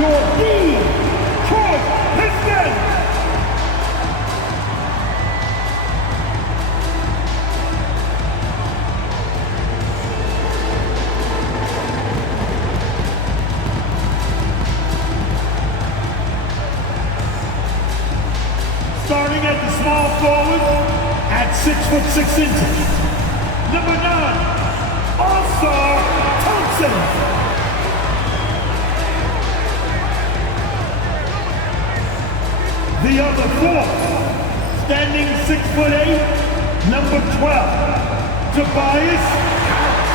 your Detroit Pistons. Starting at the small forward at 6'6" number 9, All-Star Thompson. The other 4, standing 6'8", number 12, Tobias Harris.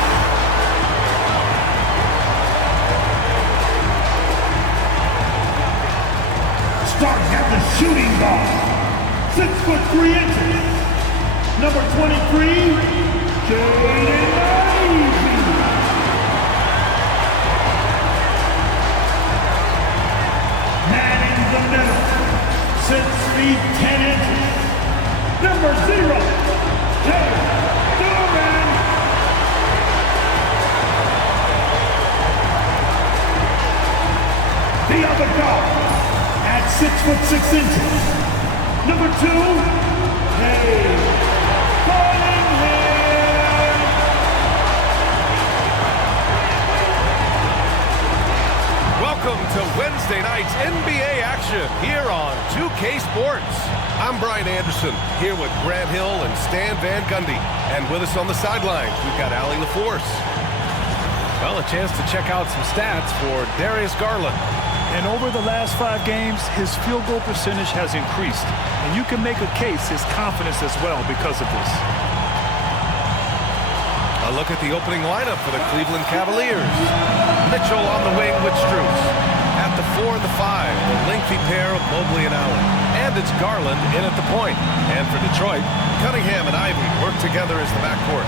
Starting at the shooting guard, 6'3", number 23, Jaden Ivey. Manning the middle, 6 feet 10 inches, number 0, Jay Duran. The other guard at 6'6", number 2, hey, Cunningham. Welcome to Wednesday night's NBA action here on 2K Sports. I'm Brian Anderson, here with Grant Hill and Stan Van Gundy. And with us on the sidelines, we've got Allie LaForce. Well, a chance to check out some stats for Darius Garland. And over the last 5 games, his field goal percentage has increased. And you can make a case his confidence as well because of this. A look at the opening lineup for the Cleveland Cavaliers. Mitchell on the wing with Strus. At the 4 and the 5, the lengthy pair of Mobley and Allen. And it's Garland in at the point. And for Detroit, Cunningham and Ivey work together as the backcourt.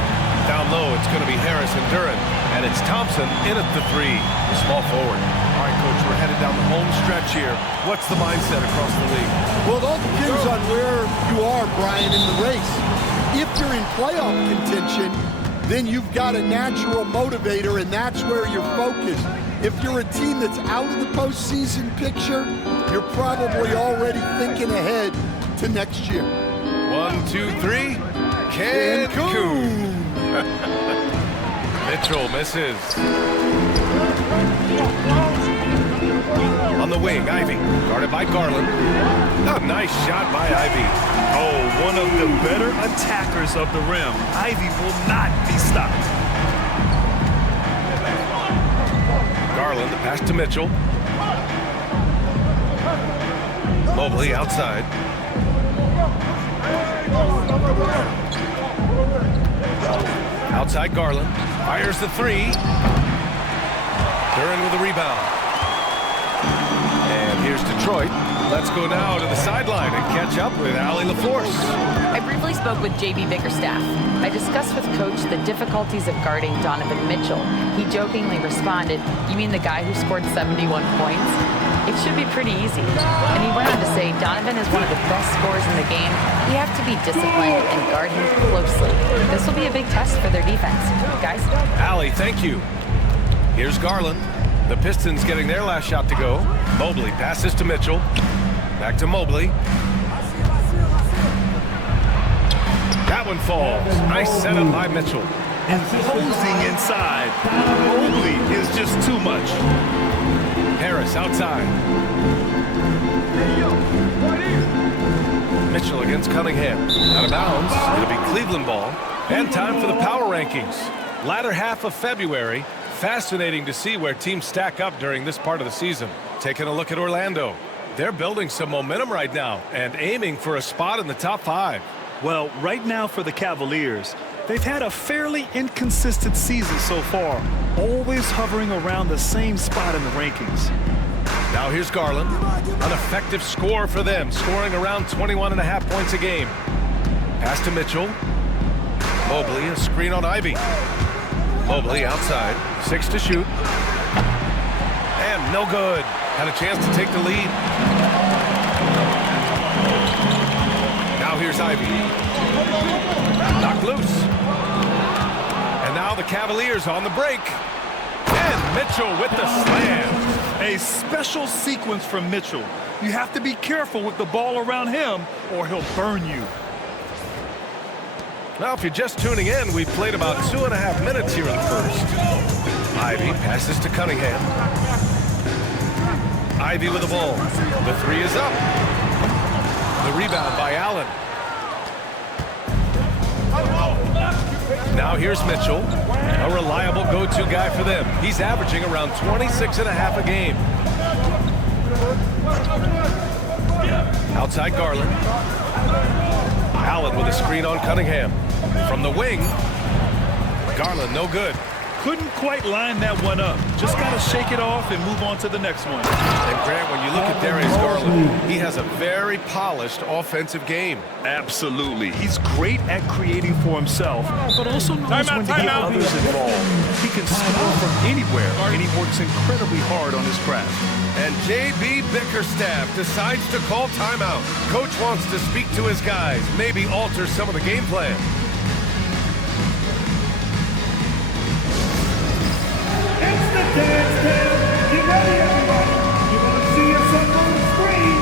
Down low, it's going to be Harris and Duran. And it's Thompson in at the 3, the small forward. All right, Coach, we're headed down the home stretch here. What's the mindset across the league? Well, it all depends on where you are, Brian, in the race. If you're in playoff contention, then you've got a natural motivator, and that's where you're focused. If you're a team that's out of the postseason picture, you're probably already thinking ahead to next year. 1, 2, 3. Cancun. Mitchell misses. On the wing, Ivey, guarded by Garland. A nice shot by Ivey. Oh, one of the better attackers of the rim. Ivey will not be stopped. Garland, the pass to Mitchell. Mobley outside. Outside Garland. Fires the 3. Duran with a rebound. And here's Detroit. Let's go now to the sideline and catch up with Allie LaForce. I briefly spoke with J.B. Bickerstaff. I discussed with Coach the difficulties of guarding Donovan Mitchell. He jokingly responded, "You mean the guy who scored 71 points? It should be pretty easy." And he went on to say, Donovan is one of the best scorers in the game. We have to be disciplined and guard him closely. This will be a big test for their defense. Guys? Allie, thank you. Here's Garland. The Pistons getting their last shot to go. Mobley passes to Mitchell. Back to Mobley. That one falls. Nice setup by Mitchell. Imposing inside. Mobley is just too much. Harris outside. Mitchell against Cunningham. Out of bounds. It'll be Cleveland ball. And time for the power rankings. Latter half of February. Fascinating to see where teams stack up during this part of the season. Taking a look at Orlando. They're building some momentum right now and aiming for a spot in the top 5. Well, right now for the Cavaliers, they've had a fairly inconsistent season so far, always hovering around the same spot in the rankings. Now here's Garland, an effective score for them, scoring around 21.5 points a game. Pass to Mitchell. Mobley, a screen on Ivey. Mobley outside, 6 to shoot. And no good. Had a chance to take the lead. Now here's Ivey. Knocked loose. And now the Cavaliers on the break. And Mitchell with the slam. A special sequence from Mitchell. You have to be careful with the ball around him or he'll burn you. Now, if you're just tuning in, we've played about 2.5 minutes here in the first. Ivy passes to Cunningham. Ivy with the ball. The three is up. The rebound by Allen. Now here's Mitchell, a reliable go-to guy for them. He's averaging around 26.5 a game. Outside Garland. Allen with a screen on Cunningham. From the wing, Garland no good. Couldn't quite line that one up. Just got to shake it off and move on to the next one. And Grant, when you look at Darius Garland, he has a very polished offensive game. Absolutely. He's great at creating for himself, but also knows when to get others involved. He can score from anywhere, and he works incredibly hard on his craft. And J.B. Bickerstaff decides to call timeout. Coach wants to speak to his guys, maybe alter some of the game plan. It's the dance down. You ready, everybody? You're going to see yourself on the screen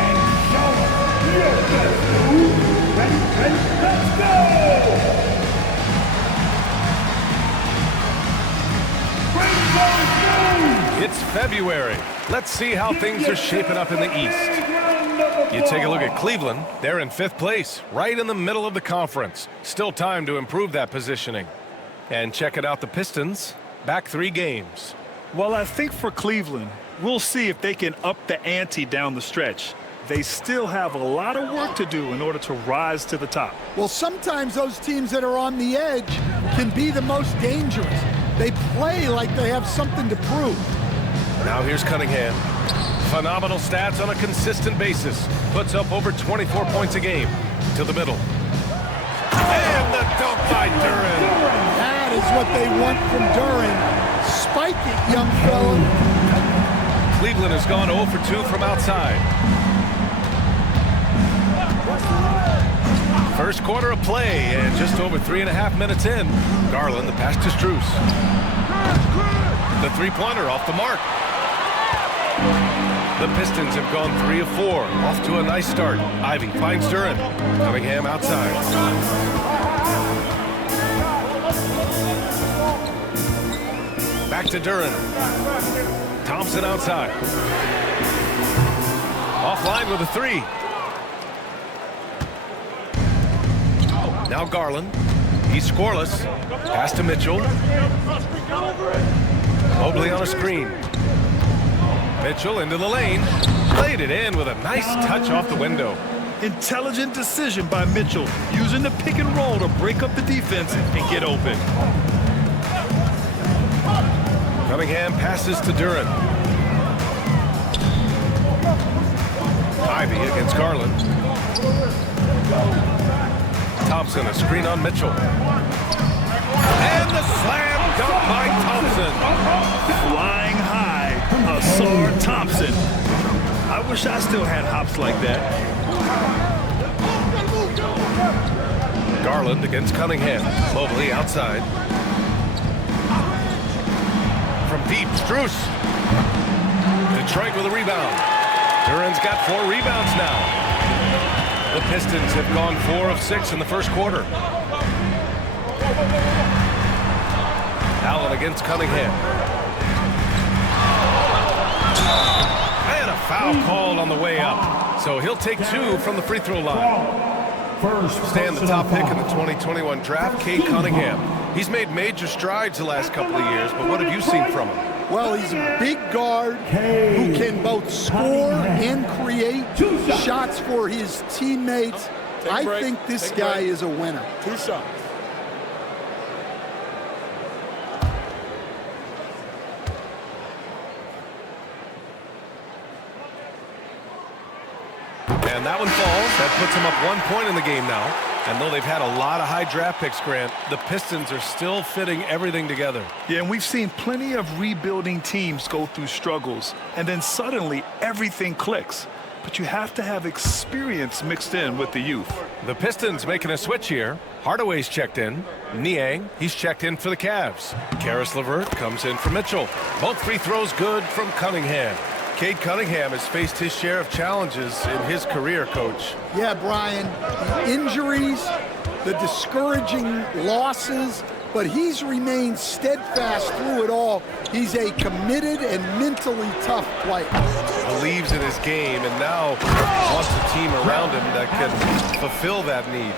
and show us your best move. Ready, let's go! Bring those moves! It's February. Let's see how things are shaping up in the East. You take a look at Cleveland. They're in 5th place, right in the middle of the conference. Still time to improve that positioning. And check it out, the Pistons. Back 3 games. Well, I think for Cleveland, we'll see if they can up the ante down the stretch. They still have a lot of work to do in order to rise to the top. Well, sometimes those teams that are on the edge can be the most dangerous. They play like they have something to prove. Now here's Cunningham. Phenomenal stats on a consistent basis. Puts up over 24 points a game. To the middle. And the dunk by Duran. That is what they want from Duran. Spike it, young fella. Cleveland has gone 0 for 2 from outside. First quarter of play, and just over 3.5 minutes in. Garland, the pass to Strus. The three-pointer off the mark. The Pistons have gone 3 of 4. Off to a nice start. Ivy finds Duran. Cunningham outside. Back to Duran. Thompson outside. Offline with a 3. Now Garland. He's scoreless. Pass to Mitchell. Mobley on a screen. Mitchell into the lane. Played it in with a nice touch off the window. Intelligent decision by Mitchell, using the pick and roll to break up the defense and get open. Cunningham passes to Duran. Ivy against Garland. Thompson, a screen on Mitchell. And the slam dunk by Thompson. Flying high, Asar Thompson. I wish I still had hops like that. Garland against Cunningham. Mobley outside. From deep, Strus. Detroit with a rebound. Duran's got 4 rebounds now. The Pistons have gone 4 of 6 in the first quarter. Allen against Cunningham. And a foul called on the way up. So he'll take 2 from the free throw line. Stand the top pick in the 2021 draft, Cade Cunningham. He's made major strides the last couple of years, but what have you seen from him? Well, he's a big guard who can both score and create shots for his teammates. I think this guy is a winner. 2 shots. And that one falls. That puts them up 1 point in the game now. And though they've had a lot of high draft picks, Grant, the Pistons are still fitting everything together. Yeah, and we've seen plenty of rebuilding teams go through struggles, and then suddenly everything clicks. but you have to have experience mixed in with the youth. The Pistons making a switch here. Hardaway's checked in. Niang, he's checked in for the Cavs. Karis LeVert comes in for Mitchell. Both free throws good from Cunningham. Cade Cunningham has faced his share of challenges in his career, Coach. Yeah, Brian, the injuries, the discouraging losses, but he's remained steadfast through it all. He's a committed and mentally tough player. Believes in his game and now wants a team around him that can fulfill that need.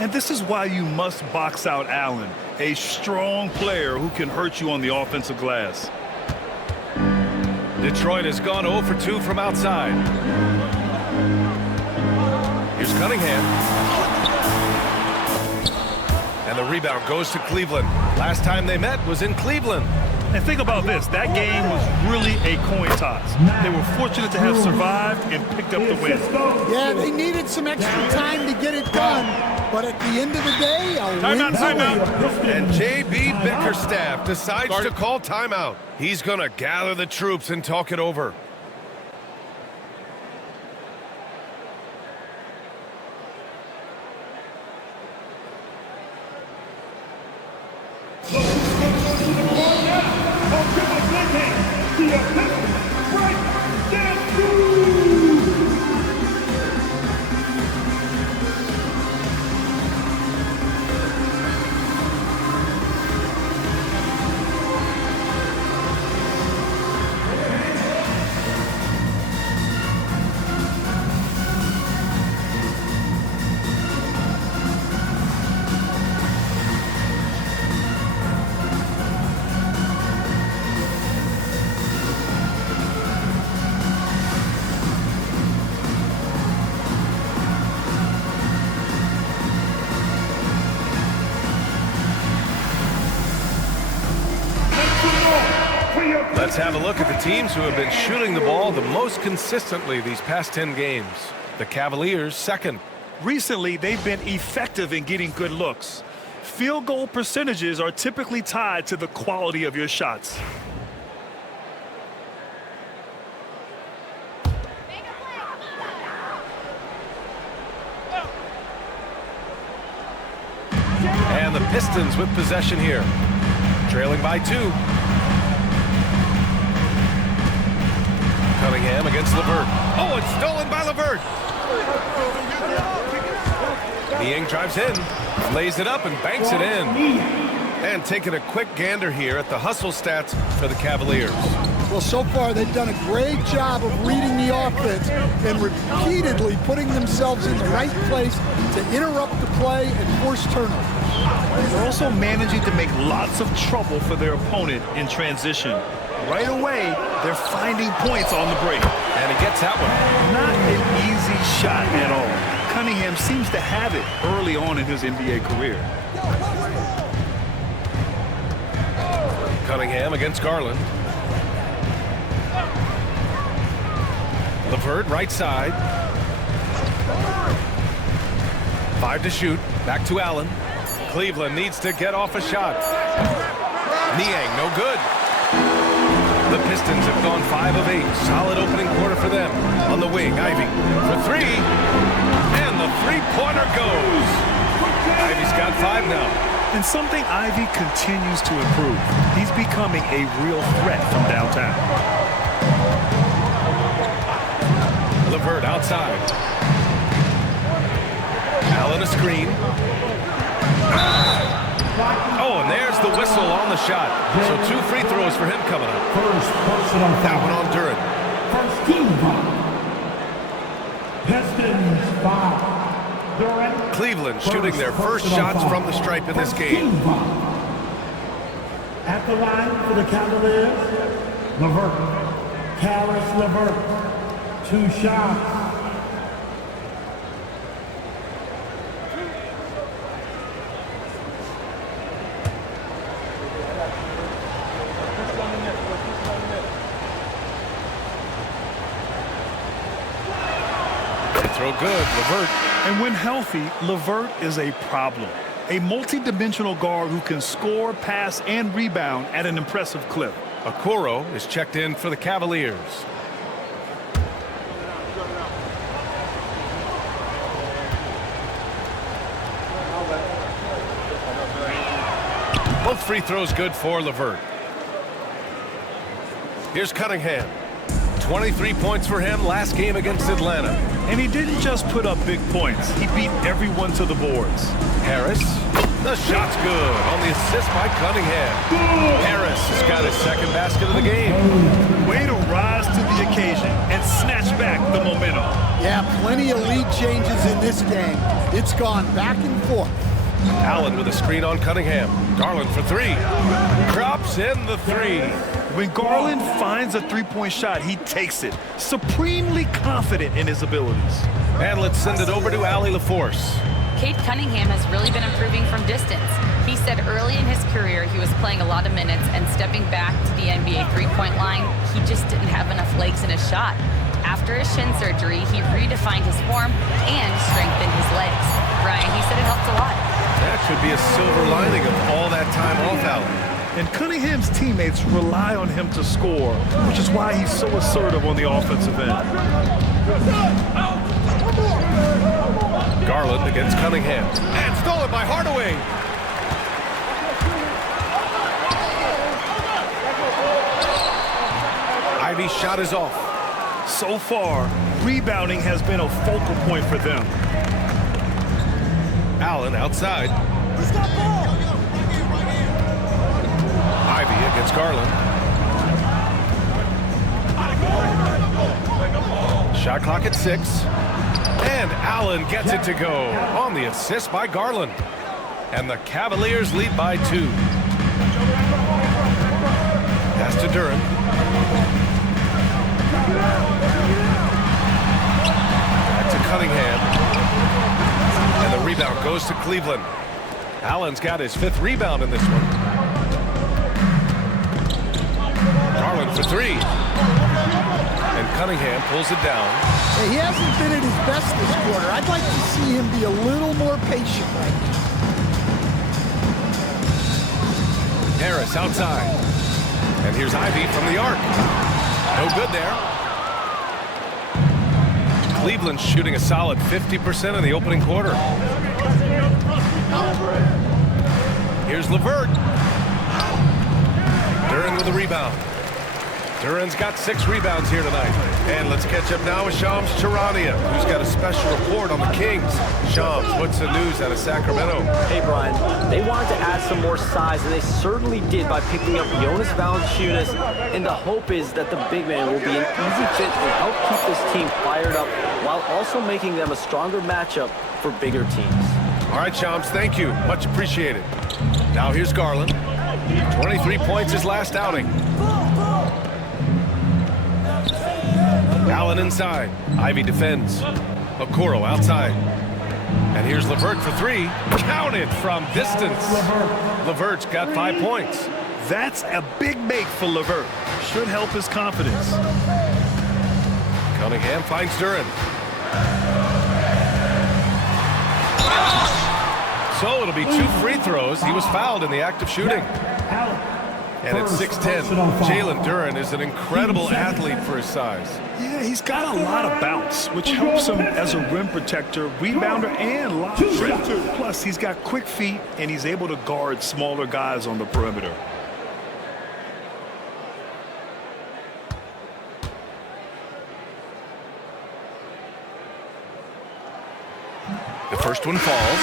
And this is why you must box out Allen, a strong player who can hurt you on the offensive glass. Detroit has gone 0 for 2 from outside. Here's Cunningham. And the rebound goes to Cleveland. Last time they met was in Cleveland. And think about this. That game was really a coin toss. They were fortunate to have survived and picked up the win. Yeah, they needed some extra time to get it done. But at the end of the day, a win's a win. And J.B. Bickerstaff decides to call timeout. He's going to gather the troops and talk it over. Let's have a look at the teams who have been shooting the ball the most consistently these past 10 games. The Cavaliers, second. Recently, they've been effective in getting good looks. Field goal percentages are typically tied to the quality of your shots. And the Pistons with possession here. Trailing by 2. Cunningham against LeVert. Oh, it's stolen by LeVert. Niang drives in, lays it up and banks it in. And taking a quick gander here at the hustle stats for the Cavaliers. Well, so far they've done a great job of reading the offense and repeatedly putting themselves in the right place to interrupt the play and force turnovers. They're also managing to make lots of trouble for their opponent in transition. Right away, they're finding points on the break. And he gets that one. Not an easy shot at all. Cunningham seems to have it early on in his NBA career. Cunningham against Garland. LeVert right side. 5 to shoot. Back to Allen. Cleveland needs to get off a shot. Niang, no good. The Pistons have gone 5 of 8. Solid opening quarter for them. On the wing, Ivy for 3. And the three-pointer goes. Ivy's got 5 now. And something Ivy continues to improve. He's becoming a real threat from downtown. LeVert outside. Allen a screen. Oh, and there's the whistle on the shot. So 2 free throws for him coming up. First personal That foul. one on Duran. First team foul. Pistons foul. Duran. Cleveland shooting their first shots from the stripe in this game. Team foul. At the line for the Cavaliers, LeVert. Karis LeVert. 2 shots. Throw good, LeVert. And when healthy, LeVert is a problem. A multi-dimensional guard who can score, pass, and rebound at an impressive clip. Okoro is checked in for the Cavaliers. Both free throws good for LeVert. Here's Cunningham. 23 points for him last game against Atlanta. And he didn't just put up big points. He beat everyone to the boards. Harris. The shot's good on the assist by Cunningham. Harris has got his second basket of the game. Way to rise to the occasion and snatch back the momentum. Yeah, plenty of lead changes in this game. It's gone back and forth. Allen with a screen on Cunningham. Garland for three. Drops in the three. When Garland finds a three-point shot, he takes it, supremely confident in his abilities. And let's send it over to Allie LaForce. Cade Cunningham has really been improving from distance. He said early in his career he was playing a lot of minutes, and stepping back to the NBA three-point line, he just didn't have enough legs in his shot. After his shin surgery, he redefined his form and strengthened his legs. Brian, he said it helped a lot. That could be a silver lining of all that time off, Allen. And Cunningham's teammates rely on him to score, which is why he's so assertive on the offensive end. Garland against Cunningham. And stolen by Hardaway. Ivy's shot is off. So far, rebounding has been a focal point for them. Allen outside. He's got ball. Ivy against Garland. Shot clock at 6. And Allen gets it to go on the assist by Garland. And the Cavaliers lead by 2. Pass to Duren. Back to Cunningham. And the rebound goes to Cleveland. Allen's got his 5th rebound in this one. Garland for 3. And Cunningham pulls it down. Hey, he hasn't been at his best this quarter. I'd like to see him be a little more patient right now. Harris outside. And here's Ivy from the arc. No good there. Cleveland's shooting a solid 50% in the opening quarter. Here's LeVert. Duren with a rebound. Duren's got 6 rebounds here tonight. And let's catch up now with Shams Charania, who's got a special report on the Kings. Shams, what's the news out of Sacramento? Hey, Brian. They wanted to add some more size, and they certainly did by picking up Jonas Valanciunas. And the hope is that the big man will be an easy fit to help keep this team fired up while also making them a stronger matchup for bigger teams. All right, Shams, thank you. Much appreciated. Now here's Garland. 23 points his last outing. Allen inside. Ivy defends. Okoro outside. And here's LeVert for 3. Counted from distance. LeVert's got 5 points. That's a big make for LeVert. Should help his confidence. Cunningham finds Duren. So it'll be 2 free throws. He was fouled in the act of shooting. And at 6'10", Jalen Duren is an incredible athlete for his size. Yeah, he's got a lot of bounce, which helps him as a rim protector, rebounder, and lob threat. Plus, he's got quick feet, and he's able to guard smaller guys on the perimeter. The first one falls.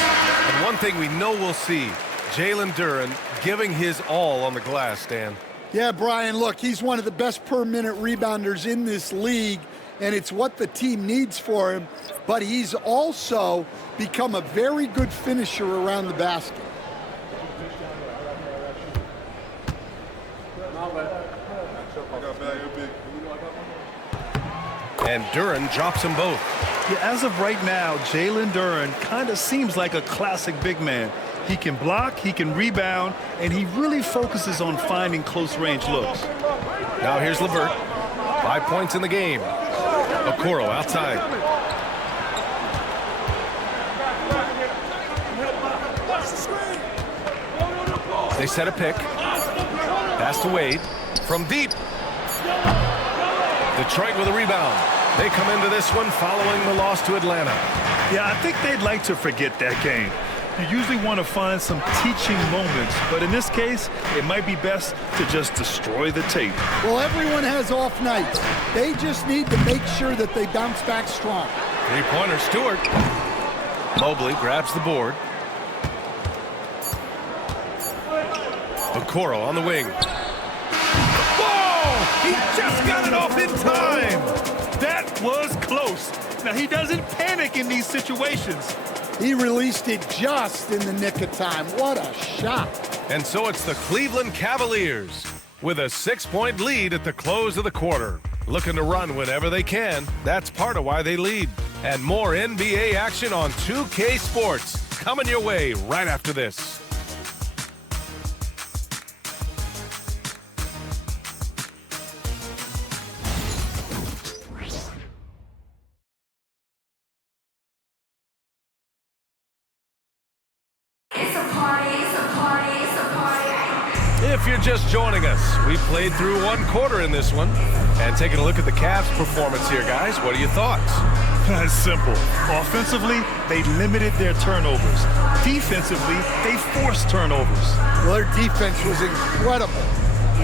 And one thing we know we'll see, Jalen Duren giving his all on the glass, Dan. Yeah, Brian, look, he's one of the best per-minute rebounders in this league, and it's what the team needs for him, but he's also become a very good finisher around the basket. And Duren drops them both. Yeah, as of right now, Jalen Duren kind of seems like a classic big man. He can block, he can rebound, and he really focuses on finding close-range looks. Now here's LeVert. 5 points in the game. Okoro outside. They set a pick. Pass to Wade. From deep. Detroit with a rebound. They come into this one following the loss to Atlanta. Yeah, I think they'd like to forget that game. You usually want to find some teaching moments, but in this case, it might be best to just destroy the tape. Well, everyone has off nights. They just need to make sure that they bounce back strong. Three-pointer, Stewart. Mobley grabs the board. Okoro on the wing. Whoa! He just got it off in time! That was close. Now, he doesn't panic in these situations. He released it just in the nick of time. What a shot. And so it's the Cleveland Cavaliers with a 6-point lead at the close of the quarter. Looking to run whenever they can. That's part of why they lead. And more NBA action on 2K Sports coming your way right after this. If you're just joining us, we played through one quarter in this one. And taking a look at the Cavs' performance here, guys, what are your thoughts? It's simple. Offensively, they limited their turnovers. Defensively, they forced turnovers. Well, their defense was incredible.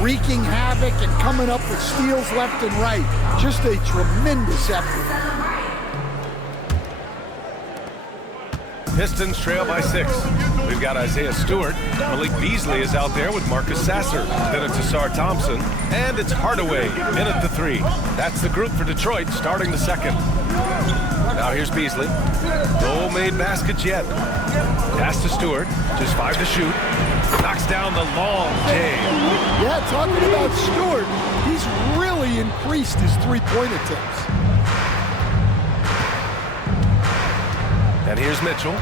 Wreaking havoc and coming up with steals left and right. Just a tremendous effort. Pistons trail by 6. We've got Isaiah Stewart. Malik Beasley is out there with Marcus Sasser. Then it's Asar Thompson. And it's Hardaway in at the 3. That's the group for Detroit starting the second. Now here's Beasley. No made baskets yet. Pass to Stewart. Just 5 to shoot. Knocks down the long J. Yeah, talking about Stewart, he's really increased his three-point attempts. And here's Mitchell.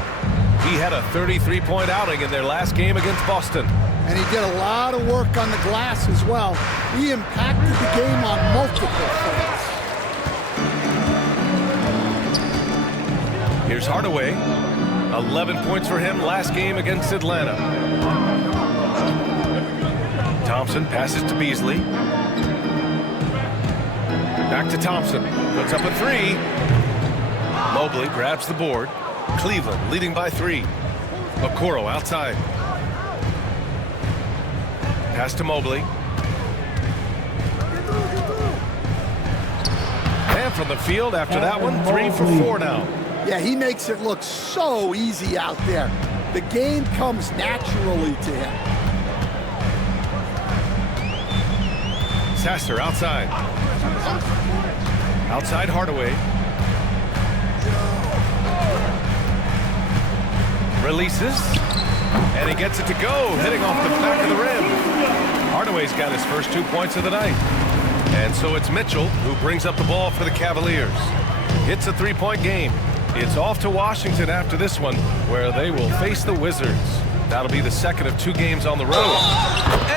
He had a 33-point outing in their last game against Boston. And he did a lot of work on the glass as well. He impacted the game on multiple fronts. Here's Hardaway. 11 points for him last game against Atlanta. Thompson passes to Beasley. Back to Thompson. Puts up a 3. Mobley grabs the board. Cleveland leading by 3. Okoro outside. Pass to Mobley. And from the field after that one, 3 for 4 now. Yeah, he makes it look so easy out there. The game comes naturally to him. Sasser outside. Outside Hardaway. Releases. And he gets it to go, hitting off the back of the rim. Hardaway's got his first 2 points of the night. And so it's Mitchell who brings up the ball for the Cavaliers. It's a 3-point game. It's off to Washington after this one, where they will face the Wizards. That'll be the second of 2 games on the road.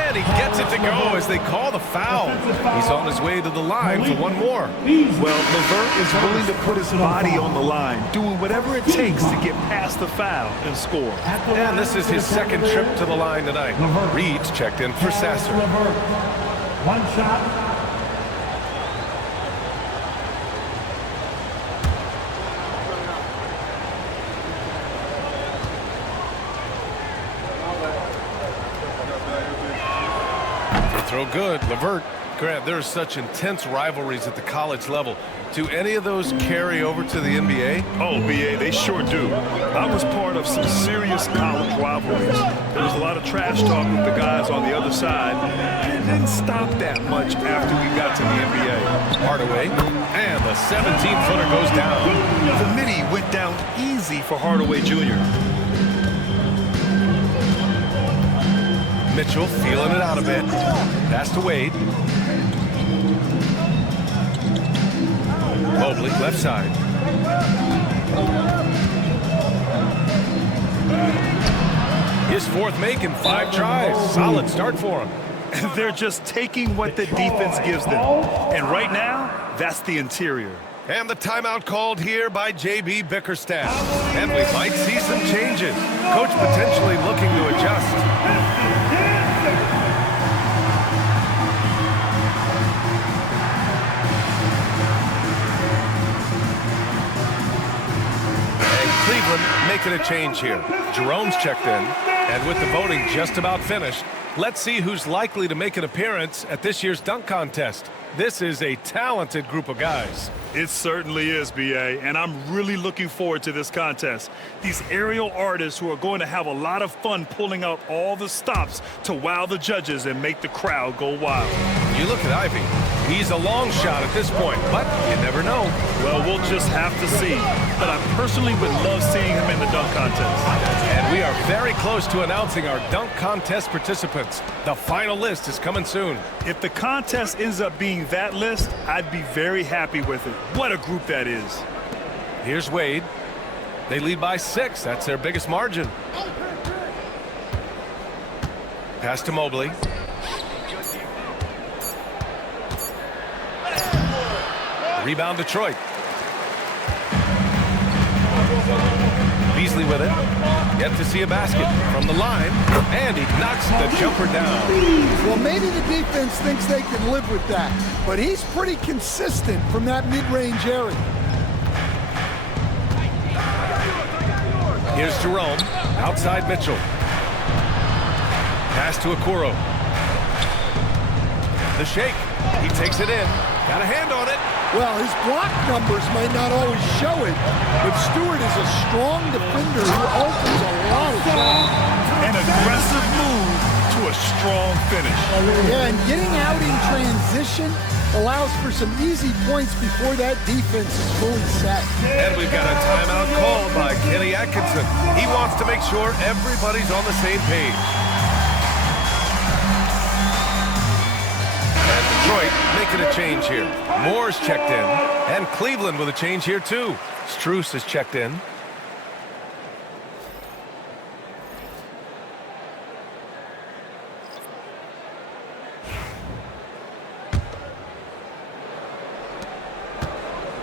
And he gets it to go as they call the foul. He's on his way to the line for one more. Well, LeVert is willing to put his body on the line, doing whatever it takes to get past the foul and score. And this is his second trip to the line tonight. Reed's checked in for Sasser. One shot. Throw good. LeVert. Grant, there are such intense rivalries at the college level. Do any of those carry over to the NBA? Oh, BA, they sure do. I was part of some serious college rivalries. There was a lot of trash talk with the guys on the other side. It didn't stop that much after we got to the NBA. Hardaway. And the 17-footer goes down. The midi went down easy for Hardaway Jr. Mitchell feeling it out a bit. Pass to Wade. Mobley, left side. His fourth make in 5 tries. Solid start for him. They're just taking what the defense gives them. And right now, that's the interior. And the timeout called here by J.B. Bickerstaff. And we might see some changes. Coach potentially looking to adjust. Cleveland making a change here. Jerome's checked in, and with the voting just about finished, let's see who's likely to make an appearance at this year's dunk contest. This is a talented group of guys. It certainly is, B.A., and I'm really looking forward to this contest. These aerial artists who are going to have a lot of fun pulling out all the stops to wow the judges and make the crowd go wild. You look at Ivy. He's a long shot at this point, but you never know. Well, we'll just have to see. But I personally would love seeing him in the dunk contest. And we are very close to announcing our dunk contest participants. The final list is coming soon. If the contest ends up being that list, I'd be very happy with it. What a group that is. Here's Wade. They lead by 6. That's their biggest margin. Pass to Mobley. Rebound Detroit. Beasley with it. Yet to see a basket from the line. And he knocks the jumper down. Well, maybe the defense thinks they can live with that, but he's pretty consistent from that mid-range area. Here's Jerome. Outside Mitchell. Pass to Okoro. The shake. He takes it in. Got a hand on it. Well, his block numbers might not always show it, but Stewart is a strong defender who opens a lot of shots. An aggressive move to a strong finish. Yeah, and getting out in transition allows for some easy points before that defense is fully set. And we've got a timeout called by Kenny Atkinson. He wants to make sure everybody's on the same page. Detroit making a change here. Moore's checked in, and Cleveland with a change here too. Strus is checked in.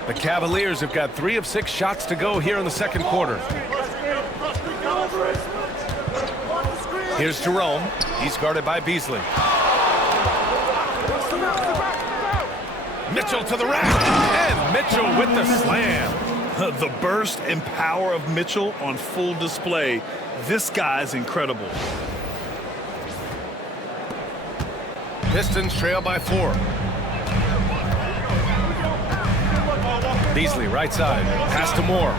The Cavaliers have got 3 of 6 shots to go here in the second quarter. Here's Jerome. He's guarded by Beasley. Mitchell to the rack, and Mitchell with the slam. The burst and power of Mitchell on full display. This guy's incredible. Pistons trail by 4. Beasley right side, pass to Moore.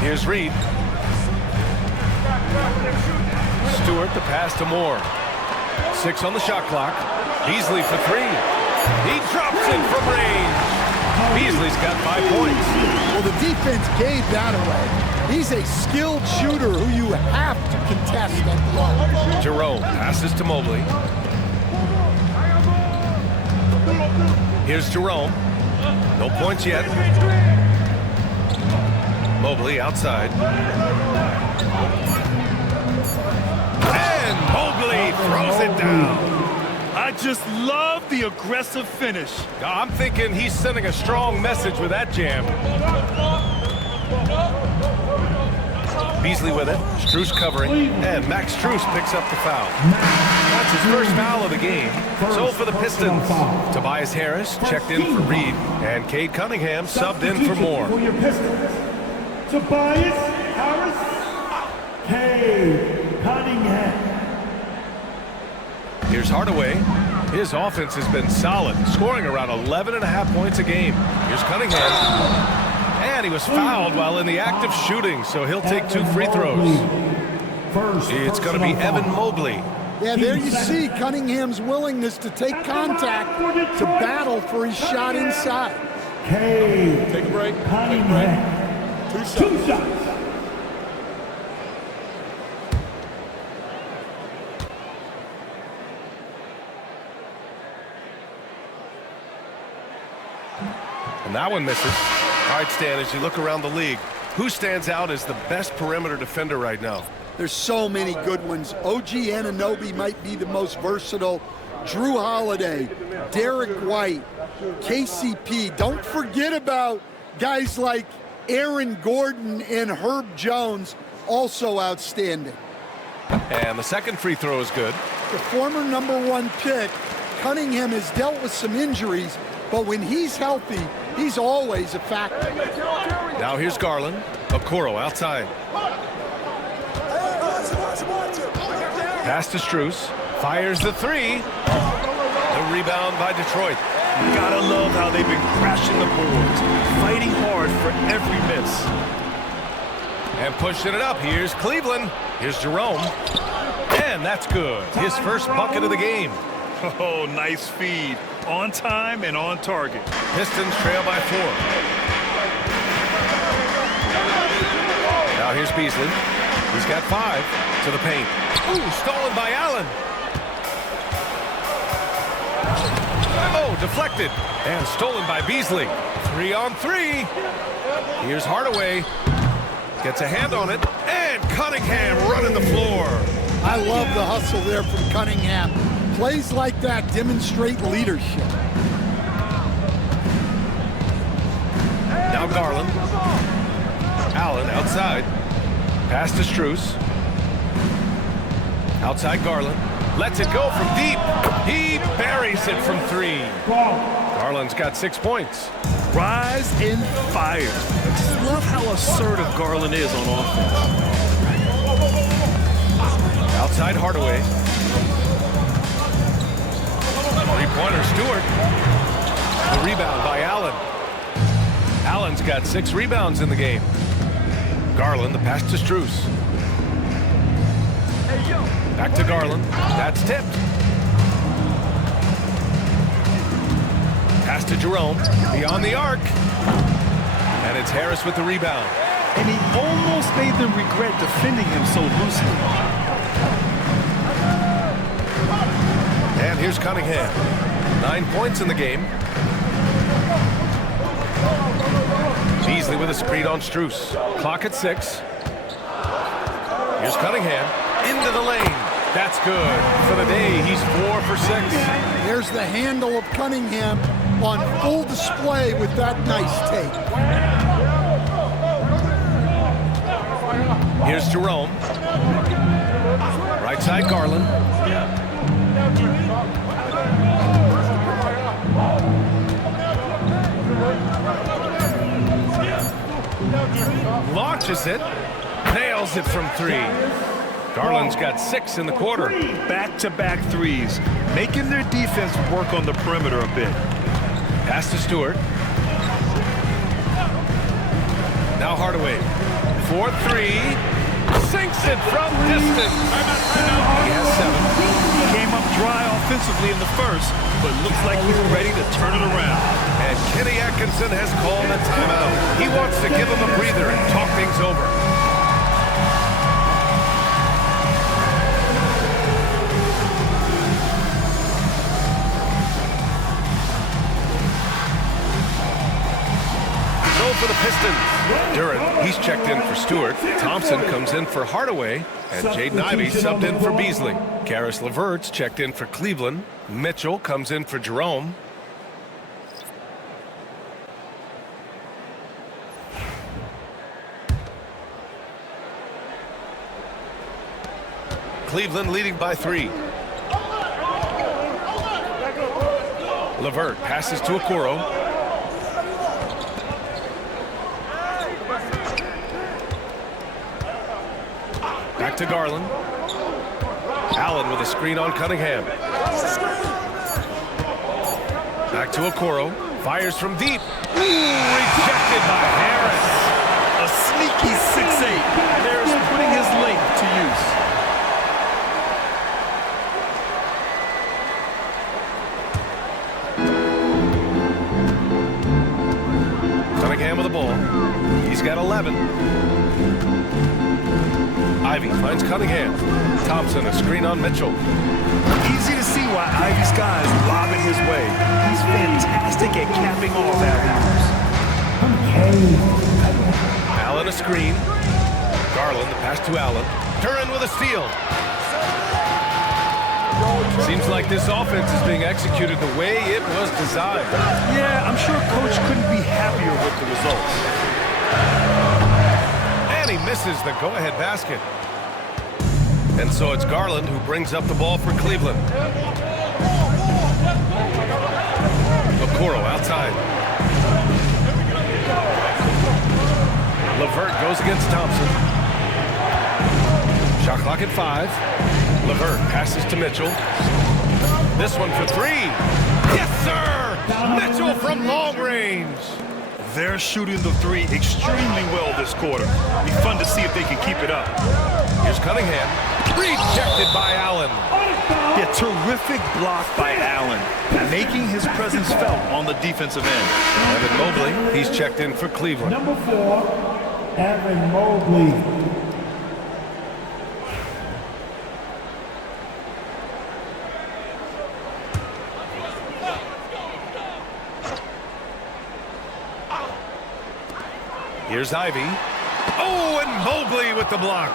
Here's Reed. Stewart the pass to Moore. 6 on the shot clock. Beasley for 3. He drops it from range. Beasley's got 5 points. Well, the defense gave that away. He's a skilled shooter who you have to contest at the line. Jerome passes to Mobley. Here's Jerome. No points yet. Mobley outside. And Mobley throws it down. I just love the aggressive finish. I'm thinking he's sending a strong message with that jam. Beasley with it. Strus covering. And Max Strus picks up the foul. That's his first foul of the game. So for the Pistons, Tobias Harris checked in for Reed. And Cade Cunningham subbed in for Moore. For your Pistons, Tobias Harris, Cade Cunningham. Here's Hardaway. His offense has been solid, scoring around 11.5 points a game. Here's Cunningham. And he was fouled while in the act of shooting, so he'll take 2 free throws. It's going to be Evan Mobley. Yeah, there you see Cunningham's willingness to take contact to battle for his shot inside. Cade Take a break. Cunningham. 2 shots. And that one misses. All right, Stan, as you look around the league, who stands out as the best perimeter defender right now? There's so many good ones. OG Anunoby might be the most versatile. Drew Holiday, Derek White, KCP. Don't forget about guys like Aaron Gordon and Herb Jones, also outstanding. And the second free throw is good. The former #1 pick, Cunningham has dealt with some injuries, but when he's healthy, he's always a factor. Now here's Garland. Okoro outside. Pass to Strus. Fires the three. The rebound by Detroit. Gotta love how they've been crashing the boards, fighting hard for every miss. And pushing it up. Here's Cleveland. Here's Jerome. And that's good. His first bucket of the game. Oh, nice feed. On time and on target. Pistons trail by 4. Now here's Beasley. He's got 5 to the paint. Ooh, stolen by Allen. Oh, deflected. And stolen by Beasley. 3 on 3. Here's Hardaway. Gets a hand on it. And Cunningham running the floor. I love the hustle there from Cunningham. Plays like that demonstrate leadership. Now Garland. Allen outside. Pass to Strus. Outside Garland. Lets it go from deep. He buries it from 3. Garland's got 6 points. Rise and fire. Just love how assertive Garland is on offense. Outside Hardaway. Three-pointer Stewart. The rebound by Allen. Allen's got 6 rebounds in the game. Garland, the pass to Strus. Back to Garland. That's tipped. Pass to Jerome. Beyond the arc. And it's Harris with the rebound. And he almost made them regret defending him so loosely. And here's Cunningham. 9 points in the game. Beasley with a screen on Strus. Clock at 6. Here's Cunningham. Into the lane. That's good. For the day, he's 4 for 6. There's the handle of Cunningham on full display with that nice take. Here's Jerome. Right side Garland. Launches it. Nails it from 3. Garland's got 6 in the quarter. Back-to-back threes, making their defense work on the perimeter a bit. Pass to Stewart. Now Hardaway. 4-3. Sinks it from distance. He has 7. He came up dry offensively in the first, but looks like he's ready to turn it around. And Kenny Atkinson has called a timeout. He wants to give him a breather and talk things over. For the Pistons. Duran, he's checked in for Stewart. Thompson comes in for Hardaway. And Jaden Ivey subbed in for Beasley. Karis LeVert's checked in for Cleveland. Mitchell comes in for Jerome. Cleveland leading by 3. LeVert passes to Okoro. Back to Garland. Allen with a screen on Cunningham. Back to Okoro. Fires from deep. Rejected by Harris. A sneaky 6'8". Harris putting his length to use. Cunningham with the ball. He's got 11. Ivey finds Cunningham. Thompson, a screen on Mitchell. Easy to see why Ivey's guys lobbing his way. He's fantastic at capping off alley-oops. Allen a screen. Garland, the pass to Allen. Duran with a steal. Seems like this offense is being executed the way it was designed. Yeah, I'm sure Coach couldn't be happier with the results. And he misses the go-ahead basket. And so it's Garland who brings up the ball for Cleveland. Okoro outside. LeVert goes against Thompson. Shot clock at 5. LeVert passes to Mitchell. This one for 3. Yes, sir! Mitchell from long range. They're shooting the 3 extremely well this quarter. Be fun to see if they can keep it up. Here's Cunningham. Rejected by Allen. Yeah, terrific block by Allen, making his presence felt on the defensive end. Evan Mobley, he's checked in for Cleveland. Number 4, Evan Mobley. Here's Ivy. Oh, and Mobley with the block.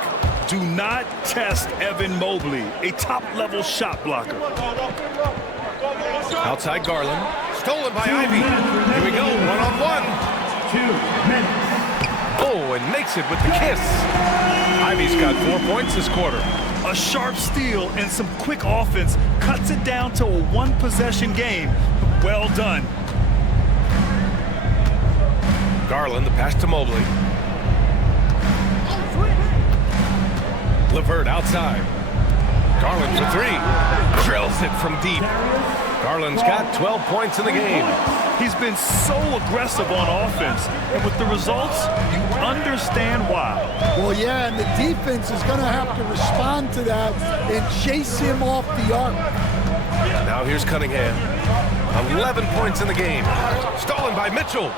Do not test Evan Mobley, a top-level shot blocker. Outside Garland. Stolen by Ivy. Here we go, one-on-one. 2 minutes. Oh, and makes it with the kiss. Ivy's got 4 points this quarter. A sharp steal and some quick offense cuts it down to a one-possession game. Well done. Garland, the pass to Mobley. LeVert outside. Garland for 3. Drills it from deep. Garland's got 12 points in the game. He's been so aggressive on offense, and with the results, you understand why. Well, yeah, and the defense is going to have to respond to that and chase him off the arc. Now here's Cunningham. 11 points in the game. Stolen by Mitchell.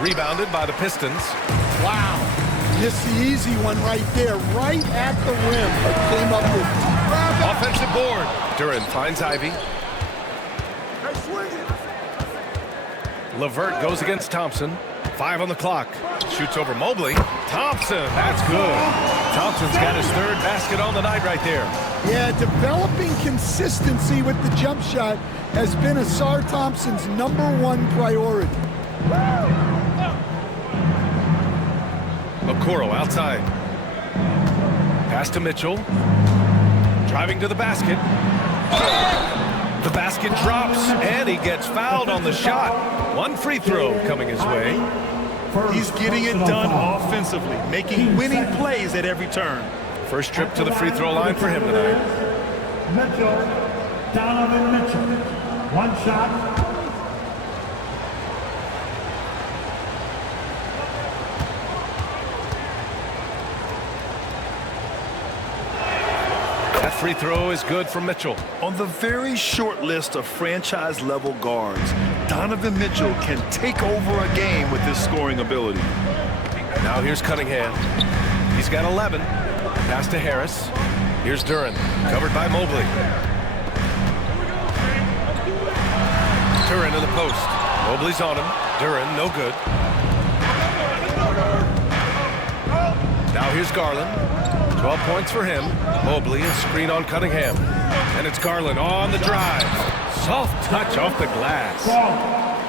Rebounded by the Pistons. Wow. Just the easy one right there, right at the rim. Came up with Offensive board. Duran finds Ivy. LeVert goes against Thompson. 5 on the clock. Shoots over Mobley. Thompson, that's good. Thompson's got his 3rd basket on the night right there. Yeah, developing consistency with the jump shot has been Asar Thompson's #1 priority. Okoro outside. Pass to Mitchell. Driving to the basket. The basket drops, and he gets fouled on the shot. 1 free throw coming his way. He's getting it done offensively, making winning plays at every turn. First trip to the free throw line for him tonight. Mitchell, Donovan Mitchell. 1 shot. That free throw is good for Mitchell. On the very short list of franchise-level guards, Donovan Mitchell can take over a game with his scoring ability. Now here's Cunningham. He's got 11. Pass to Harris. Here's Duran, covered by Mobley. Duran to the post. Mobley's on him. Duran, no good. Now here's Garland. 12 points for him. Mobley, a screen on Cunningham. And it's Garland on the drive. Soft touch off the glass.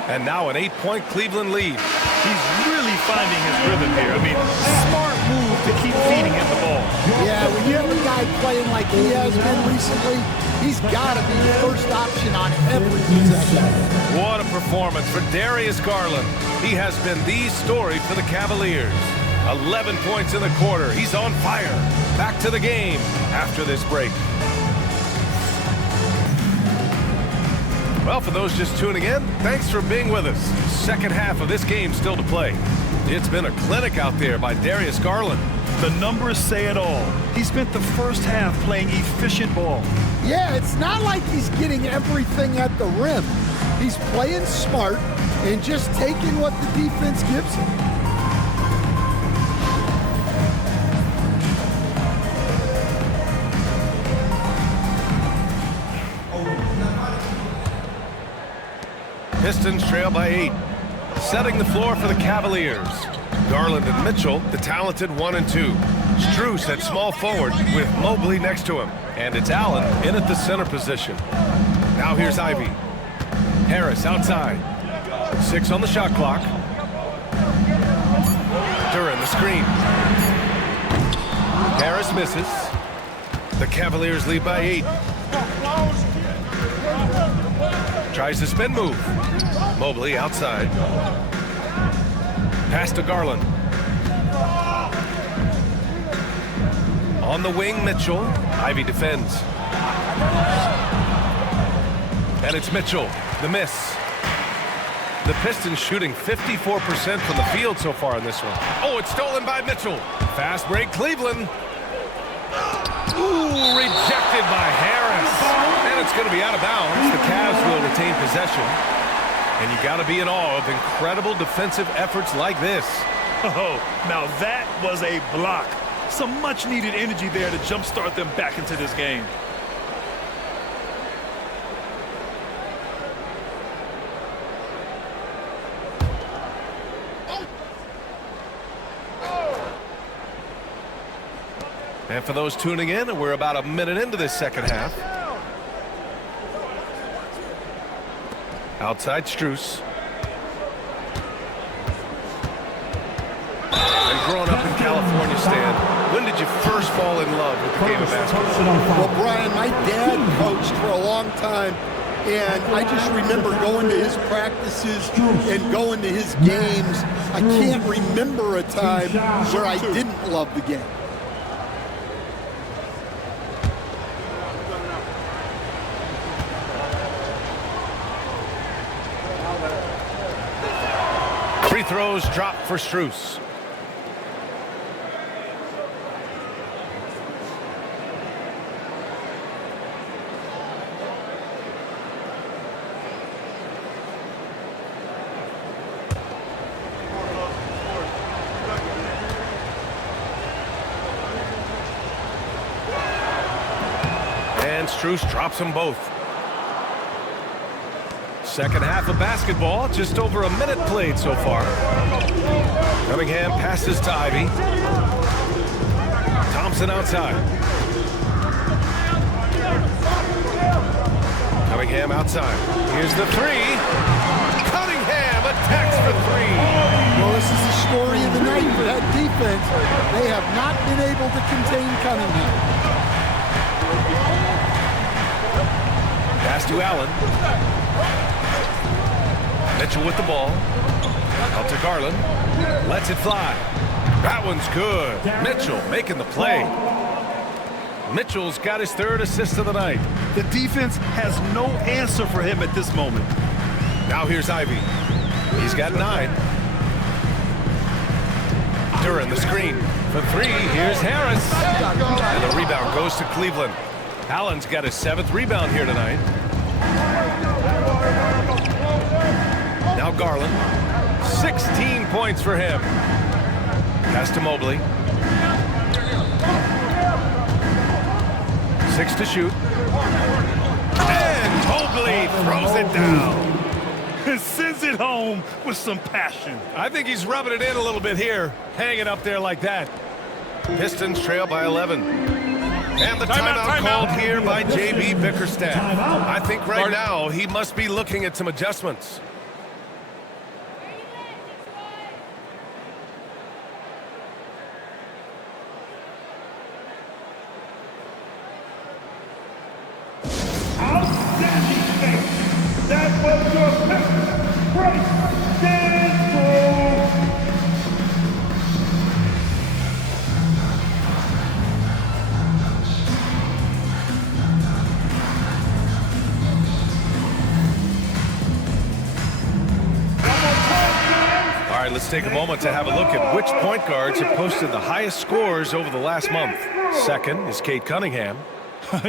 And now an 8-point Cleveland lead. He's really finding his rhythm here. I mean, smart move to keep feeding him the ball. Yeah, when you have a guy playing like he has been recently, he's got to be the first option on every possession. What a performance for Darius Garland. He has been the story for the Cavaliers. 11 points in the quarter. He's on fire. Back to the game after this break. Well, for those just tuning in, thanks for being with us. Second half of this game still to play. It's been a clinic out there by Darius Garland. The numbers say it all. He spent the first half playing efficient ball. Yeah, it's not like he's getting everything at the rim. He's playing smart and just taking what the defense gives him. Pistons trail by 8. Setting the floor for the Cavaliers. Garland and Mitchell, the talented 1 and 2. Strus at small forward with Mobley next to him. And it's Allen in at the center position. Now here's Ivy. Harris outside. 6 on the shot clock. Duran the screen. Harris misses. The Cavaliers lead by 8. Tries the spin move. Mobley outside. Pass to Garland. On the wing, Mitchell. Ivy defends. And it's Mitchell. The miss. The Pistons shooting 54% from the field so far in this one. Oh, it's stolen by Mitchell. Fast break, Cleveland. Ooh, rejected by Harris. And it's going to be out of bounds. The Cavs will retain possession. And you got to be in awe of incredible defensive efforts like this. Oh, now that was a block. Some much-needed energy there to jumpstart them back into this game. And for those tuning in, we're about a minute into this second half. Outside Strus. And growing up in California, Stan, when did you first fall in love with the game of basketball? Well, Brian, my dad coached for a long time, and I just remember going to his practices and going to his games. I can't remember a time where I didn't love the game. Free throws dropped for Strus. And Strus drops them both. Second half of basketball, just over a minute played so far. Cunningham passes to Ivy. Thompson outside. Cunningham outside. Here's the three. Cunningham attacks for three. Well, this is the story of the night for that defense. They have not been able to contain Cunningham. Pass to Allen. Mitchell with the ball. Out to Garland. Lets it fly. That one's good. Mitchell making the play. Mitchell's got his third assist of the night. The defense has no answer for him at this moment. Now here's Ivy. He's got 9. Duran the screen. For 3, here's Harris. And the rebound goes to Cleveland. Allen's got his 7th rebound here tonight. Now Garland. 16 points for him. Pass to Mobley. 6 to shoot. And Mobley throws it down. And sends it home with some passion. I think he's rubbing it in a little bit here. Hanging up there like that. Pistons trail by 11. And the timeout called here by J.B. Bickerstaff. I think right now he must be looking at some adjustments. Outstanding thing. That was your best. Great dance move. All right, let's take a moment to have a look at which point guards have posted the highest scores over the last month. Second is Cade Cunningham.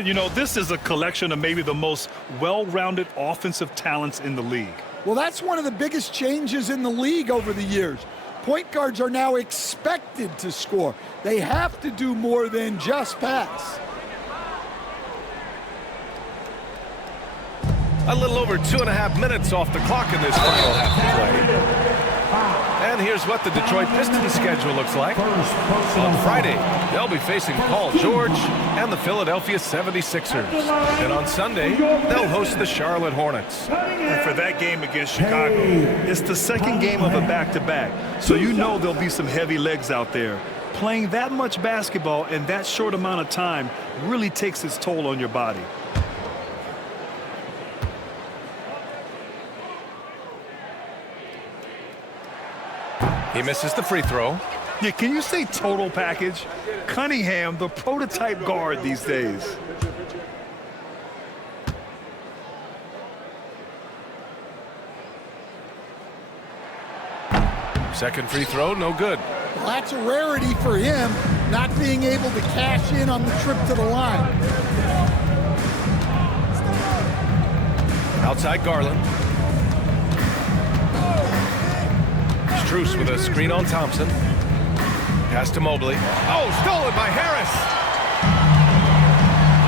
You know, this is a collection of maybe the most well-rounded offensive talents in the league. Well, that's one of the biggest changes in the league over the years. Point guards are now expected to score. They have to do more than just pass. A little over 2.5 minutes off the clock in this final half of play. And here's what the Detroit Pistons schedule looks like. On Friday, they'll be facing Paul George and the Philadelphia 76ers. And on Sunday, they'll host the Charlotte Hornets. And for that game against Chicago, it's the second game of a back-to-back. So you know there'll be some heavy legs out there. Playing that much basketball in that short amount of time really takes its toll on your body. He misses the free throw. Yeah, can you say total package? Cunningham, the prototype guard these days. Second free throw, no good. Well, that's a rarity for him, not being able to cash in on the trip to the line. Outside Garland. Strus with a screen on Thompson. Pass to Mobley. Oh, stolen by Harris.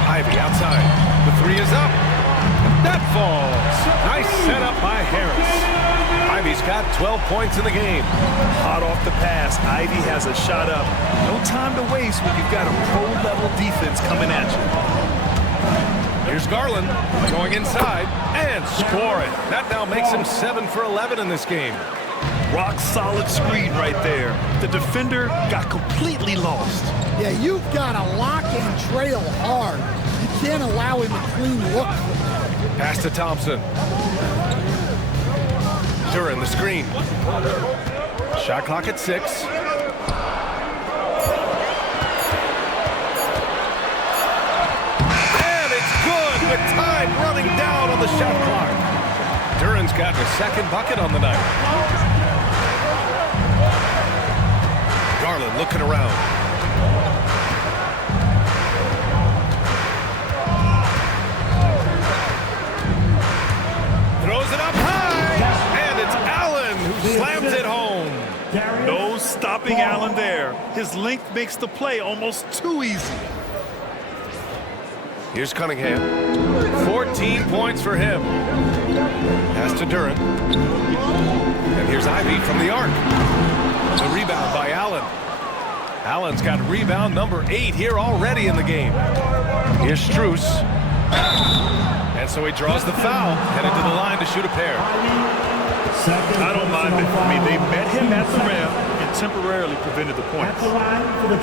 Ivy outside. The three is up. That falls. Nice setup by Harris. Ivy's got 12 points in the game. Hot off the pass, Ivy has a shot up. No time to waste when you've got a pro-level defense coming at you. Here's Garland going inside and scoring. That now makes him 7 for 11 in this game. Rock solid screen right there. The defender got completely lost. Yeah, you've got to lock and trail hard. You can't allow him a clean look. Pass to Thompson. Duran the screen. Shot clock at 6. And it's good with time running down on the shot clock. Duran's got his second bucket on the night. Garland looking around. Throws it up high, and it's Allen who slams it home. No stopping Allen there. His length makes the play almost too easy. Here's Cunningham. 14 points for him. Pass to Duran. And here's Ivy from the arc. The rebound by Allen. Allen's got rebound number 8 here already in the game. Here's Strus. And so he draws the foul, headed to the line to shoot a pair. I don't mind it. I mean, they met him at the rim and temporarily prevented the points.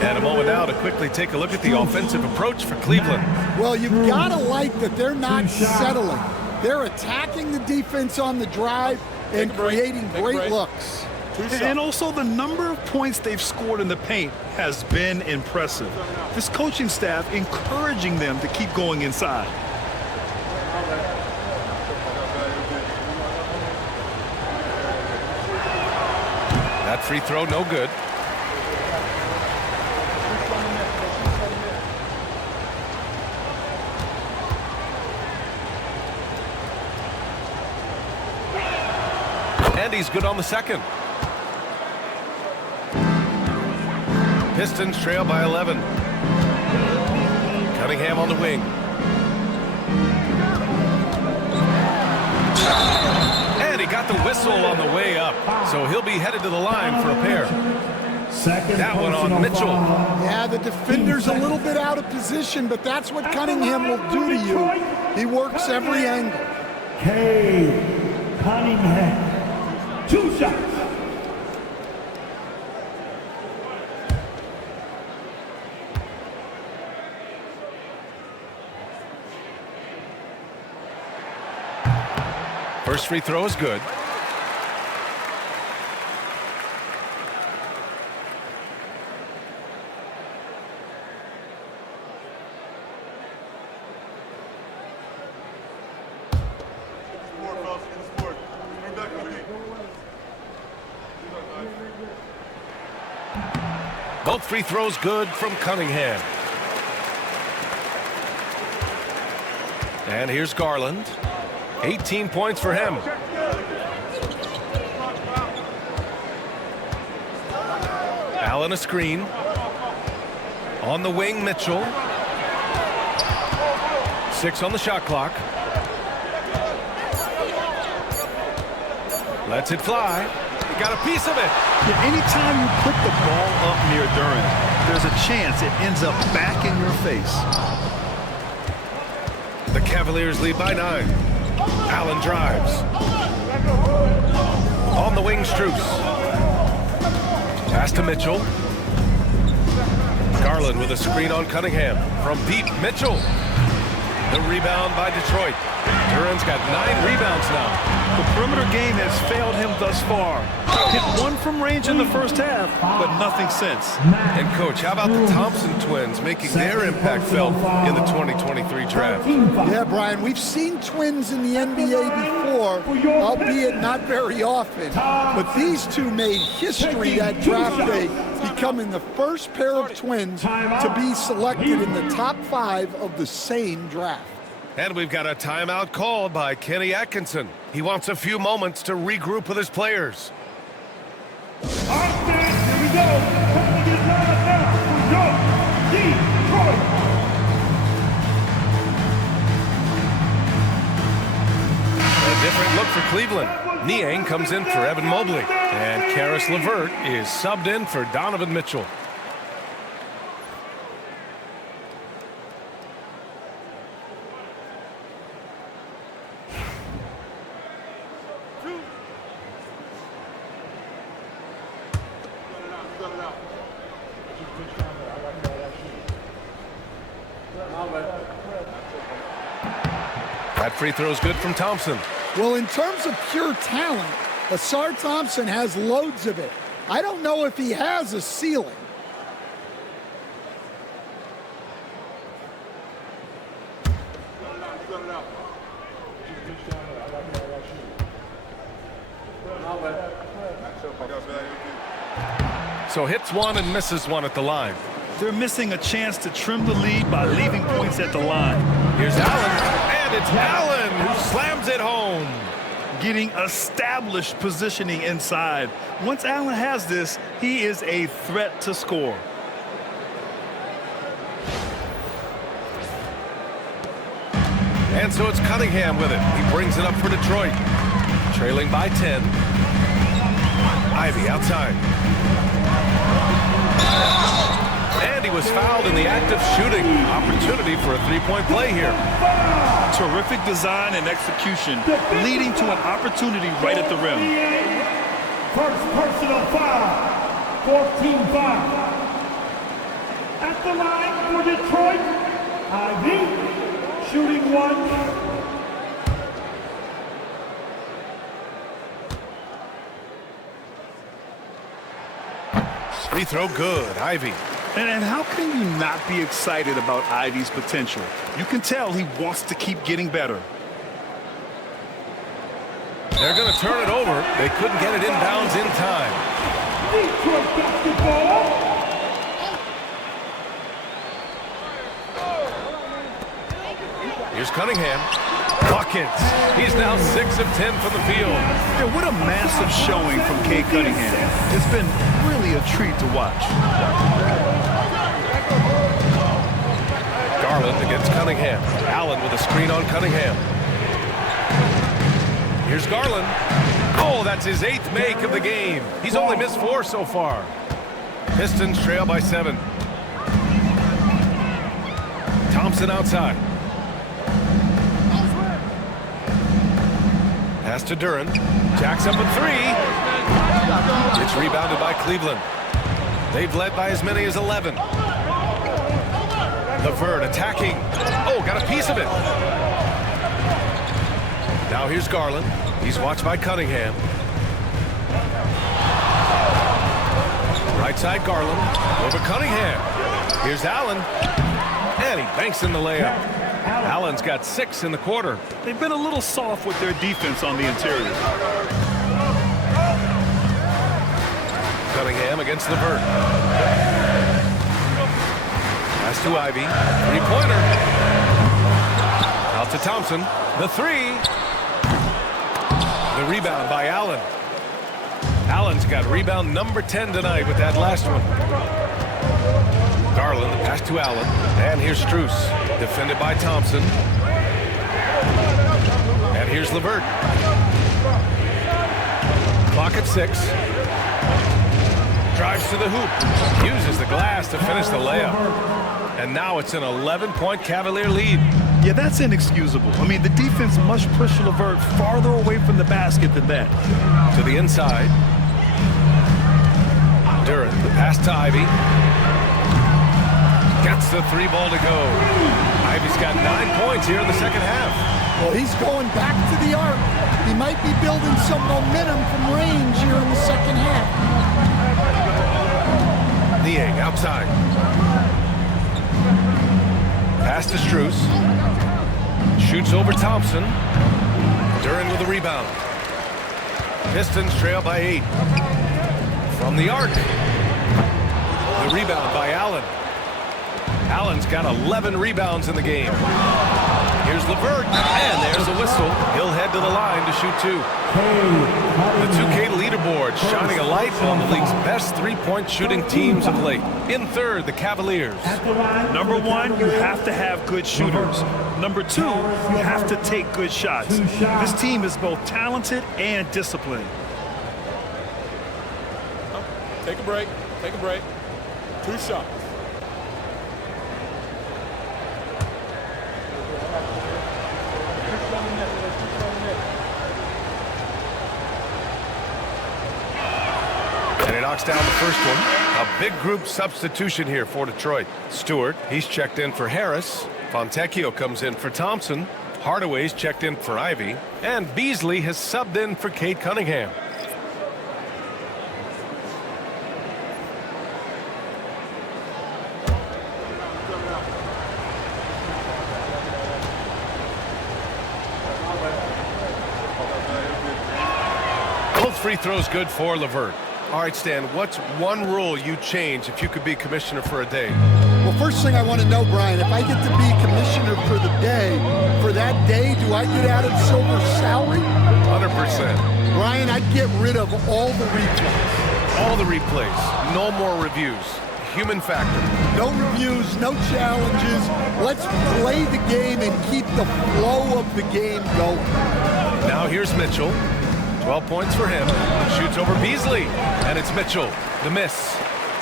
And a moment now to quickly take a look at the offensive approach for Cleveland. Well, you've got to like that they're not settling. They're attacking the defense on the drive and creating great looks. And also the number of points they've scored in the paint has been impressive. This coaching staff encouraging them to keep going inside. That free throw, no good. And he's good on the second. Pistons trail by 11. Cunningham on the wing. And he got the whistle on the way up. So he'll be headed to the line for a pair. That one on Mitchell. Yeah, the defender's a little bit out of position, but that's what Cunningham will do to you. He works every angle. Cunningham. 2 shots. First free throw is good. Both free throws good from Cunningham. And here's Garland. 18 points for him. Allen a screen. On the wing, Mitchell. 6 on the shot clock. Lets it fly. He got a piece of it. Yeah, anytime you put the ball up near Duran, there's a chance it ends up back in your face. The Cavaliers lead by 9. Allen drives. On the wing, Strus. Pass to Mitchell. Garland with a screen on Cunningham. From deep, Mitchell. The rebound by Detroit. Duran's got 9 rebounds now. The perimeter game has failed him thus far. Hit one from range in the first half, but nothing since. And, Coach, how about the Thompson twins making their impact felt in the 2023 draft? Yeah, Brian, we've seen twins in the NBA before, albeit not very often. But these two made history that draft day, becoming the first pair of twins to be selected in the top 5 of the same draft. And we've got a timeout called by Kenny Atkinson. He wants a few moments to regroup with his players. All right, fans, here we go. Time to get live now for Detroit. A different look for Cleveland. Niang comes in for Evan Mobley. And Karis LeVert is subbed in for Donovan Mitchell. That free throw is good from Thompson. Well, in terms of pure talent, Asar Thompson has loads of it. I don't know if he has a ceiling. So hits one and misses one at the line. They're missing a chance to trim the lead by leaving points at the line. Here's Allen, and it's Allen who slams it home. Getting established positioning inside. Once Allen has this, he is a threat to score. And so it's Cunningham with it. He brings it up for Detroit. Trailing by 10. Ivy outside. And he was fouled in the act of shooting. Opportunity for a three-point play here. Terrific design and execution, leading to an opportunity right at the rim. First personal foul for Team 5. At the line for Detroit, Ivy, shooting one. Free throw good, Ivy. And how can you not be excited about Ivy's potential? You can tell he wants to keep getting better. They're going to turn it over. They couldn't get it inbounds in time. Detroit basketball. Here's Cunningham. Buckets. He's now 6 of 10 from the field. Yeah, what a massive showing from Cade Cunningham. It's been really a treat to watch. Garland against Cunningham. Allen with a screen on Cunningham. Here's Garland. Oh, that's his 8th make of the game. He's only missed 4 so far. Pistons trail by 7. Thompson outside. Pass to Duran. Jacks up a 3. It's rebounded by Cleveland. They've led by as many as 11. LeVert attacking. Oh, got a piece of it. Now here's Garland. He's watched by Cunningham. Right side Garland. Over Cunningham. Here's Allen. And he banks in the layup. Allen's got 6 in the quarter. They've been a little soft with their defense on the interior. Cunningham against LeVert. Pass to Ivy. Three-pointer. Out to Thompson. The 3. The rebound by Allen. Allen's got rebound number 10 tonight with that last one. Garland, the pass to Allen. And here's Strus. Defended by Thompson. And here's LeVert. Clock at 6. Drives to the hoop. Uses the glass to finish the layup. And now it's an 11-point Cavalier lead. Yeah, that's inexcusable. I mean, the defense must push LeVert farther away from the basket than that. To the inside. Duran, the pass to Ivy. Gets the 3 ball to go. Ivy's got 9 points here in the second half. Well, he's going back to the arc. He might be building some momentum from range here in the second half. Niang outside. Pass to Strus. Shoots over Thompson. Duran with the rebound. Pistons trail by 8. From the arc. The rebound by Allen. Allen's got 11 rebounds in the game. Here's LeVert, and there's a whistle. He'll head to the line to shoot 2. The 2K leaderboard shining a light on the league's best three-point shooting teams of late. In third, the Cavaliers. Number 1, you have to have good shooters. Number 2, you have to take good shots. This team is both talented and disciplined. Take a break. Take a break. 2 shots. And he knocks down the first one. A big group substitution here for Detroit. Stewart, he's checked in for Harris. Fontecchio comes in for Thompson. Hardaway's checked in for Ivy. And Beasley has subbed in for Cade Cunningham. Both free throws good for LeVert. All right, Stan, what's one rule you'd change if you could be commissioner for a day? Well, first thing I want to know, Brian, if I get to be commissioner for the day, for that day, do I get Adam Silver's salary? 100%. Brian, I'd get rid of all the replays. All the replays. No more reviews. Human factor. No reviews, no challenges. Let's play the game and keep the flow of the game going. Now here's Mitchell. 12 points for him. Shoots over Beasley. And it's Mitchell. The miss.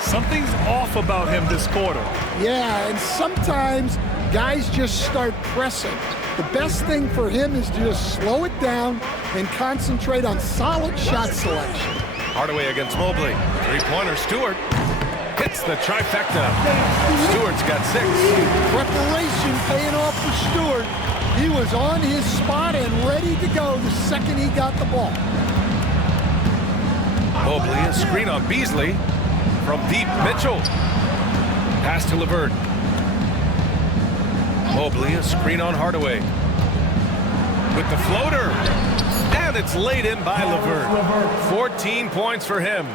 Something's off about him this quarter. Yeah, and sometimes guys just start pressing. The best thing for him is to just slow it down and concentrate on solid shot selection. Hardaway against Mobley. Three-pointer. Stewart hits the trifecta. Stewart's got 6. Preparation paying off for Stewart. He was on his spot and ready to go the second he got the ball. Mobley, a screen on Beasley. From deep, Mitchell. Pass to LeVert. Mobley, a screen on Hardaway. With the floater. And it's laid in by LeVert. 14 points for him.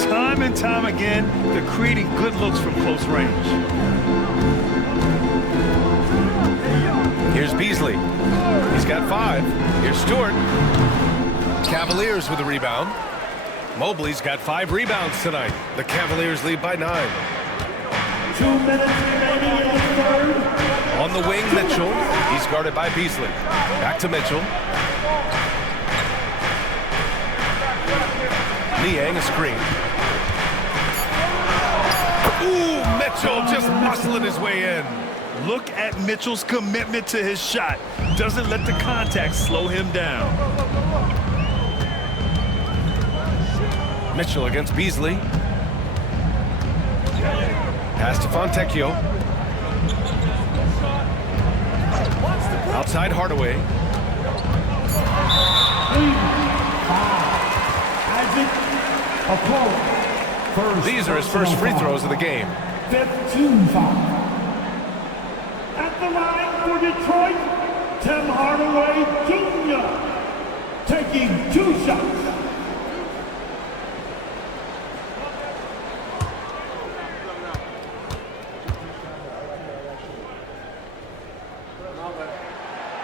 Time and time again, they're creating good looks from close range. Here's Beasley. He's got 5. Here's Stewart. Cavaliers with a rebound. Mobley's got 5 rebounds tonight. The Cavaliers lead by 9. 2 minutes remaining in the third. On the wing, Mitchell. He's guarded by Beasley. Back to Mitchell. Niang a screen. Ooh, Mitchell just muscling his way in. Look at Mitchell's commitment to his shot. Doesn't let the contact slow him down. Mitchell against Beasley. Pass to Fontecchio. Outside Hardaway. These are his first free throws of the game. 15-5. At the line for Detroit, Tim Hardaway Jr. taking 2 shots.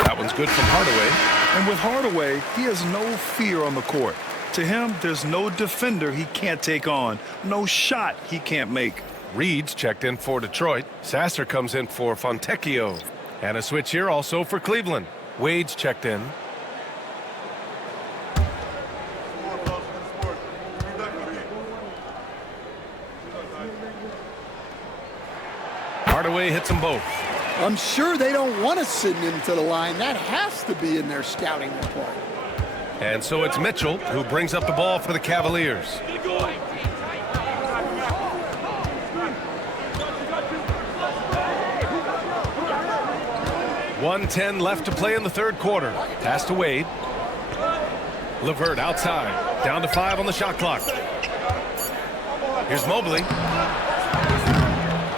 That one's good from Hardaway. And with Hardaway, he has no fear on the court. To him, there's no defender he can't take on, no shot he can't make. Reed's checked in for Detroit. Sasser comes in for Fontecchio. And a switch here also for Cleveland. Wade's checked in. Hardaway hits them both. I'm sure they don't want to send him to the line. That has to be in their scouting report. And so it's Mitchell who brings up the ball for the Cavaliers. 1:10 left to play in the third quarter. Pass to Wade. LeVert outside. Down to 5 on the shot clock. Here's Mobley.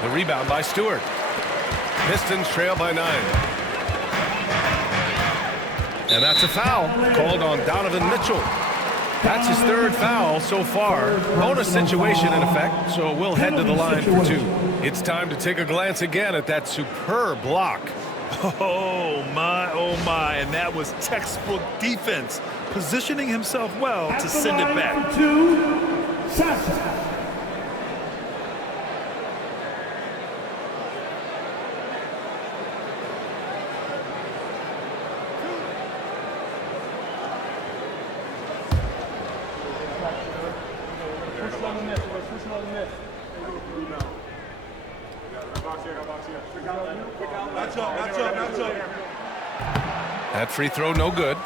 The rebound by Stewart. Pistons trail by 9. And that's a foul called on Donovan Mitchell. That's his third foul so far. Bonus situation in effect, so we'll head to the line for 2. It's time to take a glance again at that superb block. Oh, my, and that was textbook defense, positioning himself well to send it back. 2, Sasha. That free throw no good.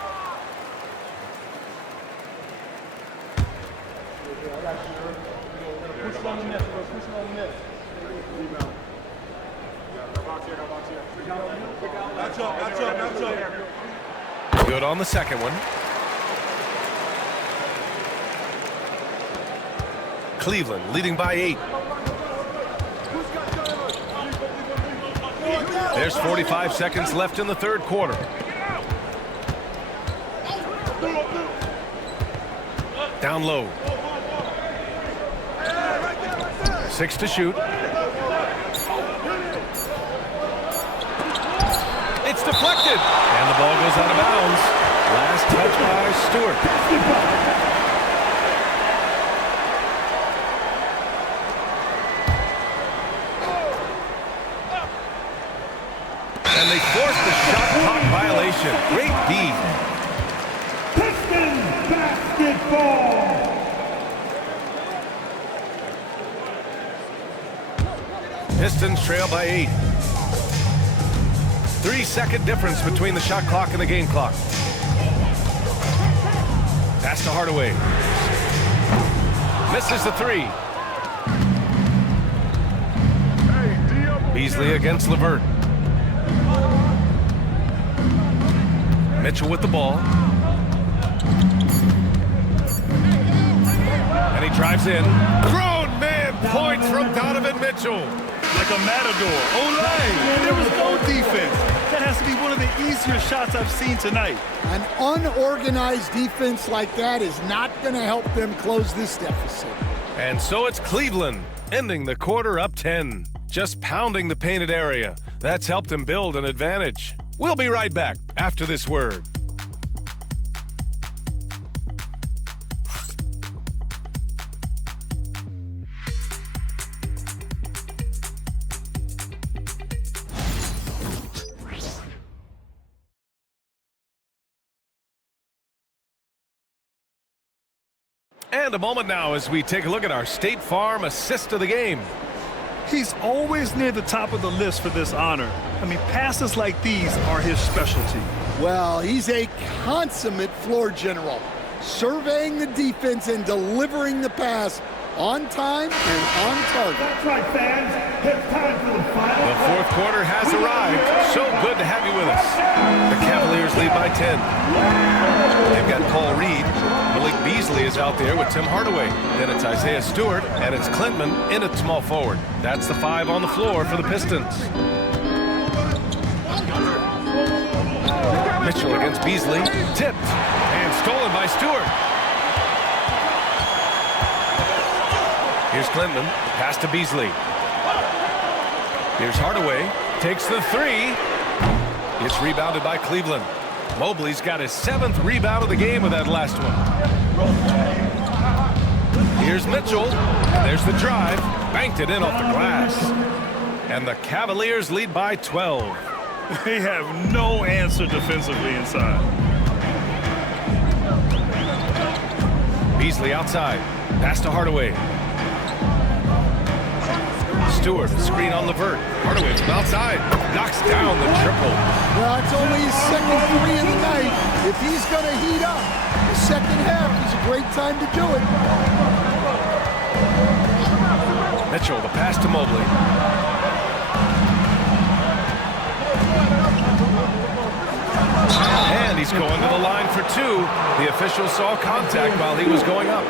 Good on the second one. Cleveland leading by 8. There's 45 seconds left in the third quarter. Down low. 6 to shoot. It's deflected. And the ball goes out of bounds. Last touch by Stewart. And they forced the shot clock violation. Great D. Pistons basketball. Pistons trail by 8. 3-second difference between the shot clock and the game clock. Pass to Hardaway. Misses the 3. Beasley against LeVert. Mitchell with the ball. And he drives in. Grown man points from Donovan Mitchell. Like a matador. Olay! There was no defense. That has to be one of the easier shots I've seen tonight. An unorganized defense like that is not going to help them close this deficit. And so it's Cleveland, ending the quarter up 10. Just pounding the painted area. That's helped him build an advantage. We'll be right back after this word. And a moment now as we take a look at our State Farm assist of the game. He's always near the top of the list for this honor. I mean, passes like these are his specialty. Well, he's a consummate floor general, surveying the defense and delivering the pass on time and on target. That's right, fans. It's time for the final. The fourth quarter has arrived. So good to have you with us. The Cavaliers lead by 10. They've got Paul Reed. Malik Beasley is out there with Tim Hardaway. Then it's Isaiah Stewart, and it's Clintman in at small forward. That's the 5 on the floor for the Pistons. Mitchell against Beasley. Tipped and stolen by Stewart. Here's Clintman. Pass to Beasley. Here's Hardaway. Takes the 3. It's rebounded by Cleveland. Mobley's got his 7th rebound of the game with that last one. Here's Mitchell. And there's the drive. Banked it in off the glass. And the Cavaliers lead by 12. They have no answer defensively inside. Beasley outside. Pass to Hardaway. Stewart, screen on LeVert. Hardaway from outside. Knocks down the triple. Well, it's only his second 3 of the night. If he's going to heat up, the second half is a great time to do it. Mitchell, the pass to Mobley. And he's going to the line for two. The official saw contact while he was going up.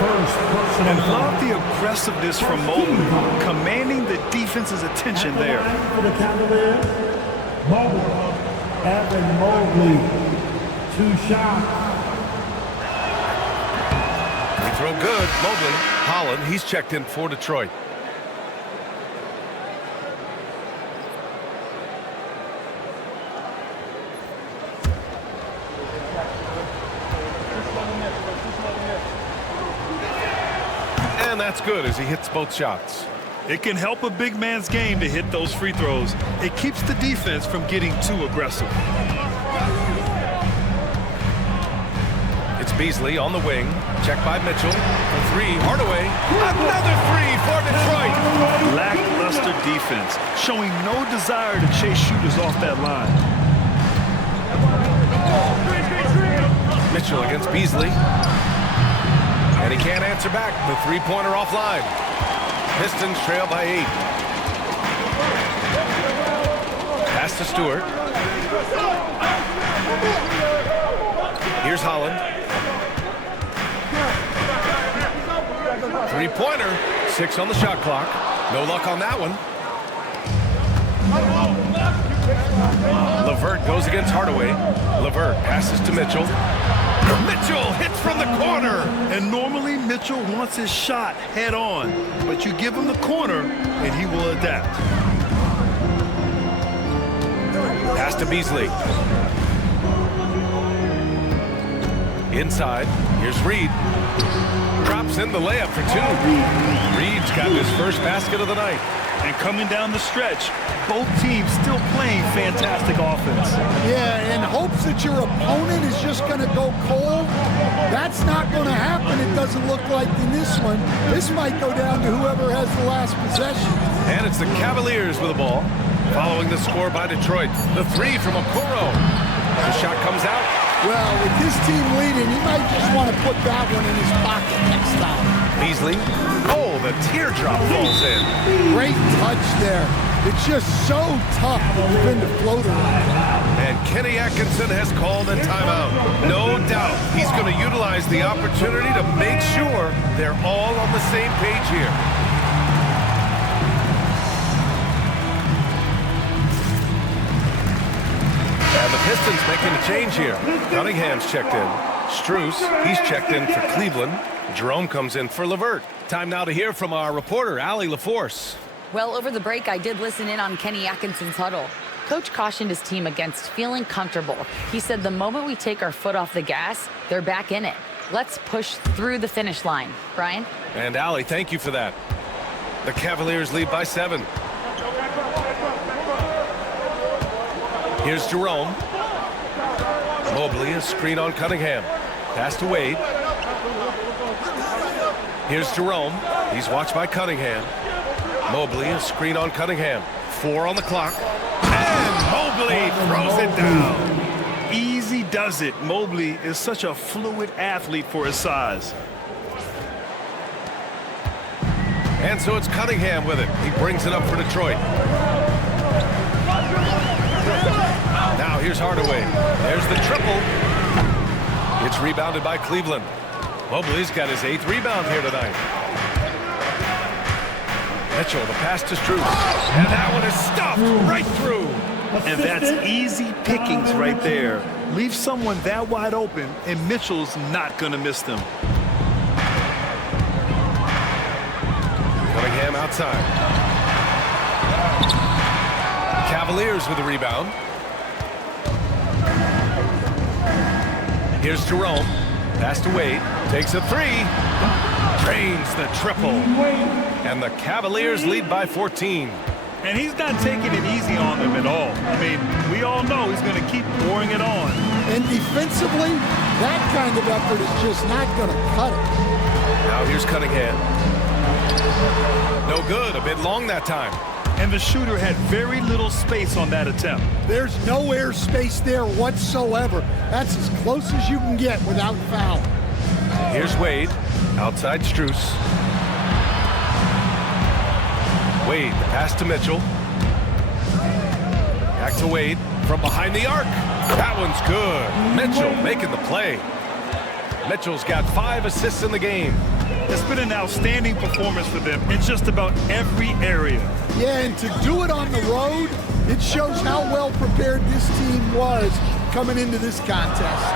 And love the aggressiveness from Mobley, commanding the defense's attention there. For the Cavaliers, Mobley. Evan Mobley, 2 shots. Free throw good. Mobley. Holland, he's checked in for Detroit. And that's good as he hits both shots. It can help a big man's game to hit those free throws. It keeps the defense from getting too aggressive. It's Beasley on the wing. Checked by Mitchell. For three. Hardaway. Another three for Detroit. Lackluster defense, showing no desire to chase shooters off that line. Mitchell against Beasley. And he can't answer back. The three-pointer offline. Pistons trail by 8. Pass to Stewart. Here's Holland. Three-pointer. 6 on the shot clock. No luck on that one. LeVert goes against Hardaway. LeVert passes to Mitchell. Mitchell hits from the corner. And normally Mitchell wants his shot head on, but you give him the corner and he will adapt. Pass to Beasley. Inside. Here's Reed. Drops in the layup for 2. Reed's got his first basket of the night. And coming down the stretch, both teams still playing fantastic offense. Yeah, and hopes that your opponent is just going to go cold. That's not going to happen, it doesn't look like in this one. This might go down to whoever has the last possession. And it's the Cavaliers with the ball. Following the score by Detroit. The three from Okoro. The shot comes out. Well, with this team leading, he might just want to put that one in his pocket next time. Beasley. Oh, the teardrop falls in. Great touch there. It's just so tough to defend a floater. And Kenny Atkinson has called a timeout. No doubt he's going to utilize the opportunity to make sure they're all on the same page here. And the Pistons making a change here. Cunningham's checked in. Strus, he's checked in for Cleveland. Jerome comes in for LeVert. Time now to hear from our reporter, Allie LaForce. Well, over the break, I did listen in on Kenny Atkinson's huddle. Coach cautioned his team against feeling comfortable. He said the moment we take our foot off the gas, they're back in it. Let's push through the finish line. Brian? And Allie, thank you for that. The Cavaliers lead by 7. Here's Jerome. Mobley, a screen on Cunningham. Pass to Wade. Here's Jerome. He's watched by Cunningham. Mobley, a screen on Cunningham. 4 on the clock. And Mobley throws it down. Easy does it. Mobley is such a fluid athlete for his size. And so it's Cunningham with it. He brings it up for Detroit. Now here's Hardaway. There's the triple. It's rebounded by Cleveland. Mobley's got his 8th rebound here tonight. Mitchell, the pass to Strus. And that one is stuffed right through. And that's easy pickings right there. Leave someone that wide open, and Mitchell's not going to miss them. Cunningham outside. Cavaliers with the rebound. Here's Jerome. Pass to Wade. Takes a 3. Drains the triple. And the Cavaliers lead by 14. And he's not taking it easy on them at all. I mean, we all know he's going to keep pouring it on. And defensively, that kind of effort is just not going to cut it. Now here's Cunningham. No good. A bit long that time. And the shooter had very little space on that attempt. There's no air space there whatsoever. That's as close as you can get without foul. Here's Wade. Outside Strus. Wade, pass to Mitchell. Back to Wade. from behind the arc. That one's good. Mitchell making the play. Mitchell's got 5 assists in the game. It's been an outstanding performance for them in just about every area. Yeah, and to do it on the road, it shows how well prepared this team was coming into this contest.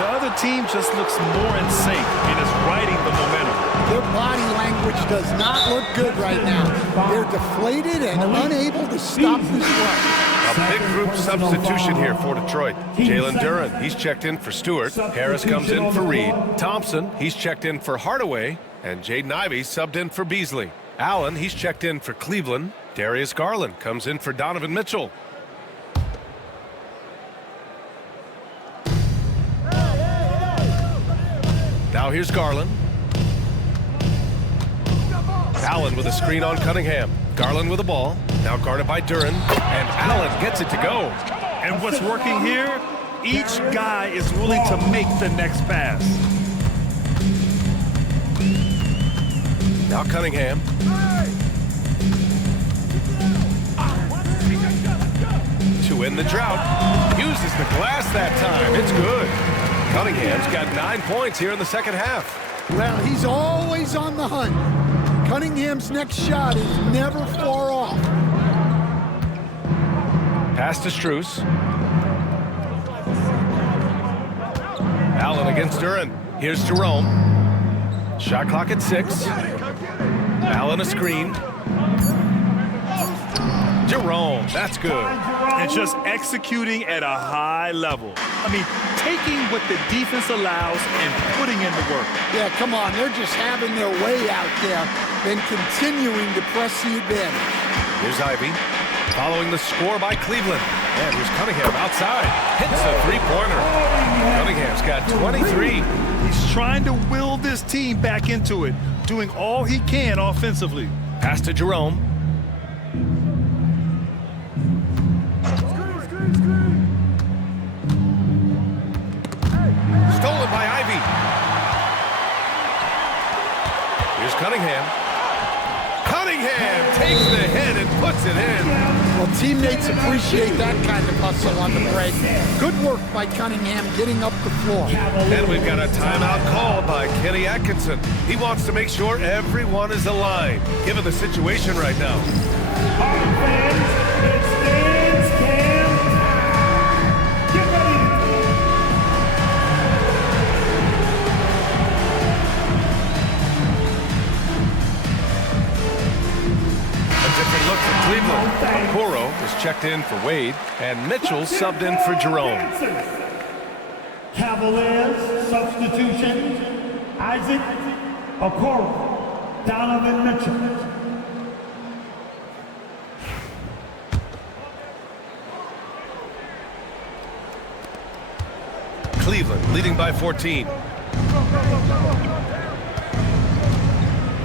The other team just looks more in sync and is riding the momentum. Their body language does not look good right now. They're deflated and unable to stop this run. A big group substitution here for Detroit. Jalen Duren, he's checked in for Stewart. Harris comes in for Reed. Thompson, he's checked in for Hardaway. And Jaden Ivey subbed in for Beasley. Allen, he's checked in for Cleveland. Darius Garland comes in for Donovan Mitchell. Now here's Garland. Allen with a screen on Cunningham. Garland with the ball. Now guarded by Duren. And Allen gets it to go. And what's working here? Each guy is willing to make the next pass. Now Cunningham. To end the drought. Uses the glass that time. It's good. Cunningham's got 9 points here in the second half. Well, he's always on the hunt. Cunningham's next shot is never far off. Pass to Strus. Allen against Duren. Here's Jerome. Shot clock at 6. Allen a screen. Jerome, that's good. And just executing at a high level. I mean, taking what the defense allows and putting in the work. Yeah, come on. They're just having their way out there and continuing to press the advantage. Here's Ivey. Following the score by Cleveland. And here's Cunningham outside. Hits a three-pointer. Cunningham's got 23. He's trying to will this team back into it, doing all he can offensively. Pass to Jerome. Stolen by Ivey. Here's Cunningham. Cunningham takes the hit and puts it in. Well, teammates appreciate that kind of hustle on the break. Good work by Cunningham getting up the floor. And we've got a timeout called by Kenny Atkinson. He wants to make sure everyone is aligned, given the situation right now. All right, fans, it's dance cam time. Get ready. A different look for Cleveland. Okoro is checked in for Wade, and Mitchell subbed in for Jerome. Cavaliers substitution. Isaac Okoro, Donovan Mitchell. Cleveland leading by 14.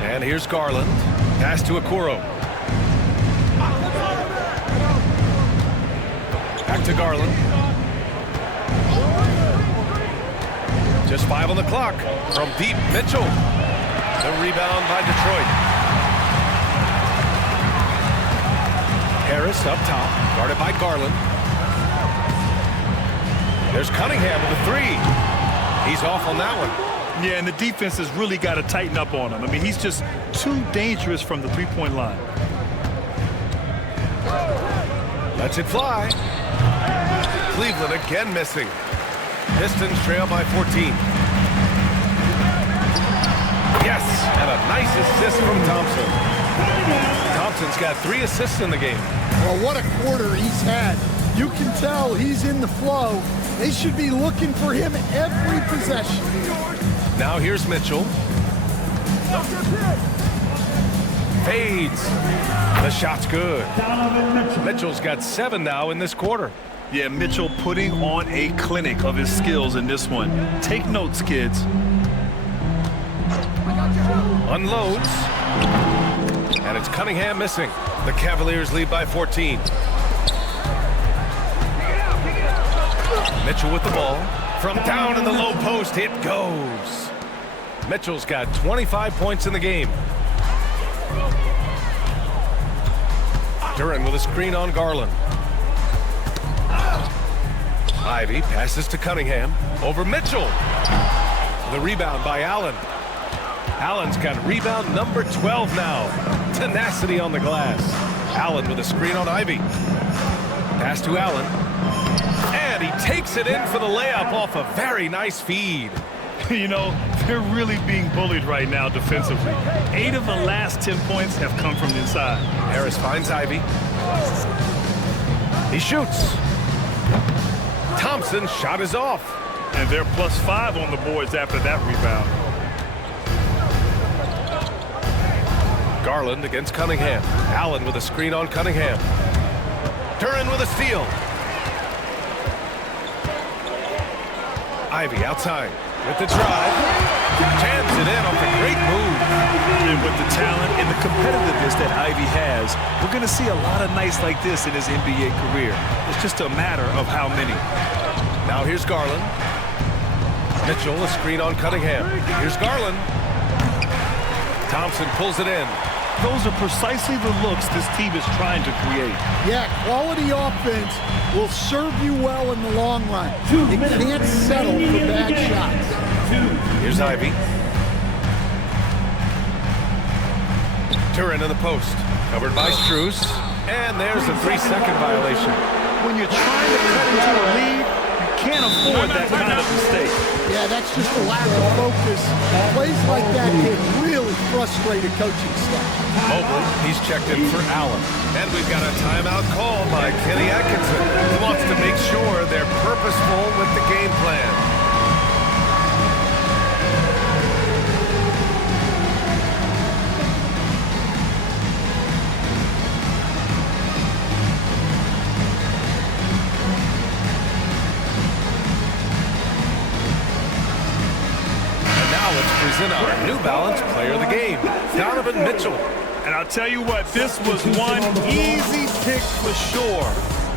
And here's Garland. Pass to Okoro. Back to Garland. Just 5 on the clock. From deep, Mitchell. The rebound by Detroit. Harris up top, guarded by Garland. There's Cunningham with a 3. He's off on that one. Yeah, and the defense has really got to tighten up on him. I mean, he's just too dangerous from the three-point line. Lets it fly. Cleveland again missing. Pistons trail by 14. Yes, and a nice assist from Thompson. Thompson's got 3 assists in the game. Well, what a quarter he's had. You can tell he's in the flow. They should be looking for him every possession. Now here's Mitchell. Fades. The shot's good. Mitchell's got 7 now in this quarter. Yeah, Mitchell putting on a clinic of his skills in this one. Take notes, kids. Unloads. And it's Cunningham missing. The Cavaliers lead by 14. Mitchell with the ball. From down in the low post, it goes. Mitchell's got 25 points in the game. Duren with a screen on Garland. Ivy passes to Cunningham. Over Mitchell. The rebound by Allen. Allen's got rebound number 12 now. Tenacity on the glass. Allen with a screen on Ivy. Pass to Allen. And he takes it in for the layup off a very nice feed. You know, they're really being bullied right now defensively. 8 of the last 10 points have come from inside. Harris finds Ivy. He shoots. Thompson's shot is off. And they're +5 on the boards after that rebound. Garland against Cunningham. Allen with a screen on Cunningham. Duren with a steal. Ivy outside with the drive. Jams it in off a great move. And with the talent and the competitiveness that Ivy has, we're going to see a lot of nights like this in his NBA career. It's just a matter of how many. Now here's Garland. Mitchell, a screen on Cunningham. Here's Garland. Thompson pulls it in. Those are precisely the looks this team is trying to create. Yeah, quality offense will serve you well in the long run. It can't settle for bad shots. Here's Ivy. Duren in the post. Covered by Strus. And there's a 3-second violation. When you're trying to cut into a lead, you can't afford that kind of mistake. Yeah, that's just a lack of focus. Plays like that can really frustrate a coaching staff. Mobley, he's checked in for Allen. And we've got a timeout call by Kenny Atkinson, who wants to make sure they're purposeful with the game plan. Our New Balance player of the game, Donovan Mitchell. And I'll tell you what, this was one easy pick for sure.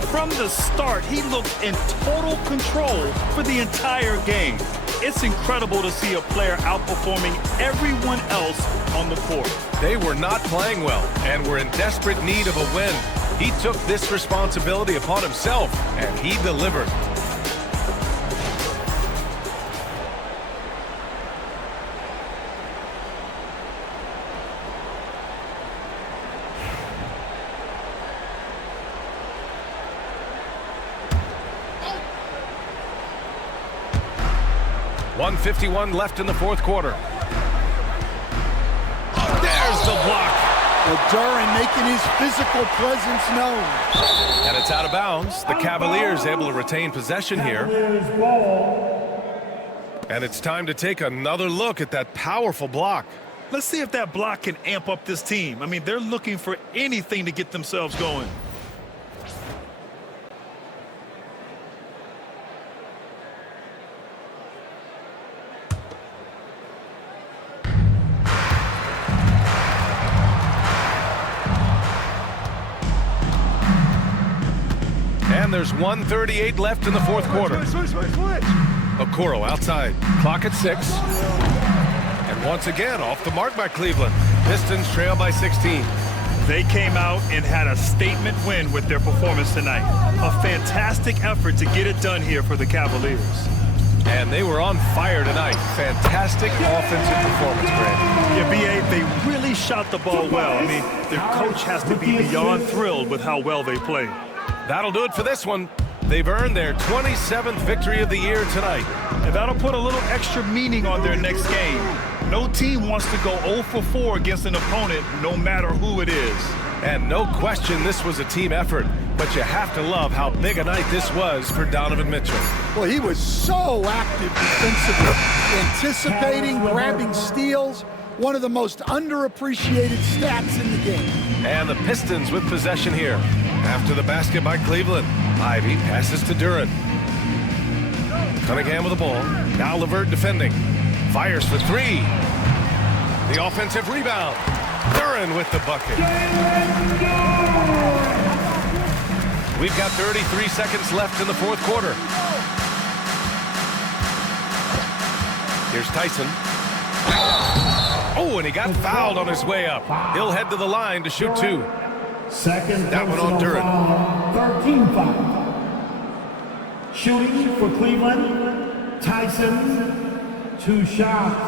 From the start, he looked in total control for the entire game. It's incredible to see a player outperforming everyone else on the court. They were not playing well and were in desperate need of a win. He took this responsibility upon himself, and he delivered. .151 left in the fourth quarter. There's the block. Well, Duren making his physical presence known. And it's out of bounds. The Cavaliers able to retain possession here. And it's time to take another look at that powerful block. Let's see if that block can amp up this team. I mean, they're looking for anything to get themselves going. And there's 1:38 left in the fourth quarter. Okoro outside. Clock at 6. And once again, off the mark by Cleveland. Pistons trail by 16. They came out and had a statement win with their performance tonight. A fantastic effort to get it done here for the Cavaliers. And they were on fire tonight. Fantastic offensive performance, Grant. Yeah, B.A., they really shot the ball well. I mean, their coach has to be beyond thrilled with how well they played. That'll do it for this one. They've earned their 27th victory of the year tonight. And that'll put a little extra meaning on their next game. No team wants to go 0 for 4 against an opponent, no matter who it is. And no question this was a team effort, but you have to love how big a night this was for Donovan Mitchell. Well, he was so active defensively, anticipating, grabbing steals, one of the most underappreciated stats in the game. And the Pistons with possession here. After the basket by Cleveland, Ivy passes to Duren. Cunningham with the ball. Now LeVert defending. Fires for 3. The offensive rebound. Duren with the bucket. We've got 33 seconds left in the fourth quarter. Here's Tyson. Oh, and he got fouled on his way up. He'll head to the line to shoot 2. Second, that one on Duren. 13 foul. Shooting for Cleveland, Tyson, 2 shots.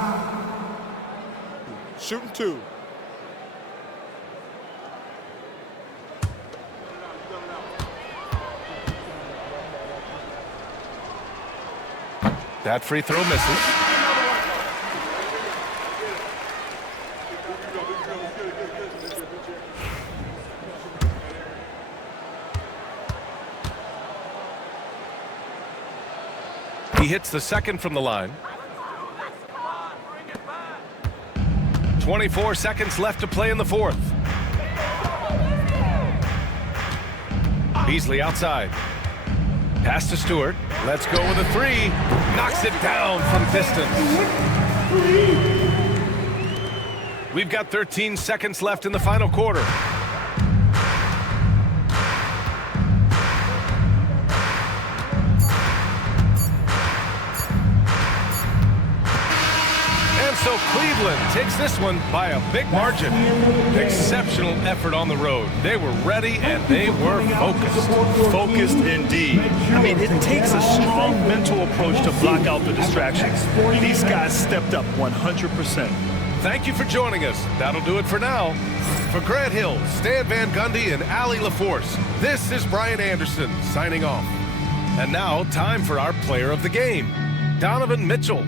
Shooting 2. That free throw misses. He hits the second from the line. 24 seconds left to play in the fourth. Beasley outside. Pass to Stewart. Let's go with a 3. Knocks it down from distance. We've got 13 seconds left in the final quarter. And so Cleveland takes this one by a big margin. Exceptional effort on the road. They were ready and they were focused. Focused indeed. I mean, it takes a strong mental approach to block out the distractions. These guys stepped up 100%. Thank you for joining us. That'll do it for now. For Grant Hill, Stan Van Gundy, and Allie LaForce, this is Brian Anderson signing off. And now, time for our player of the game, Donovan Mitchell.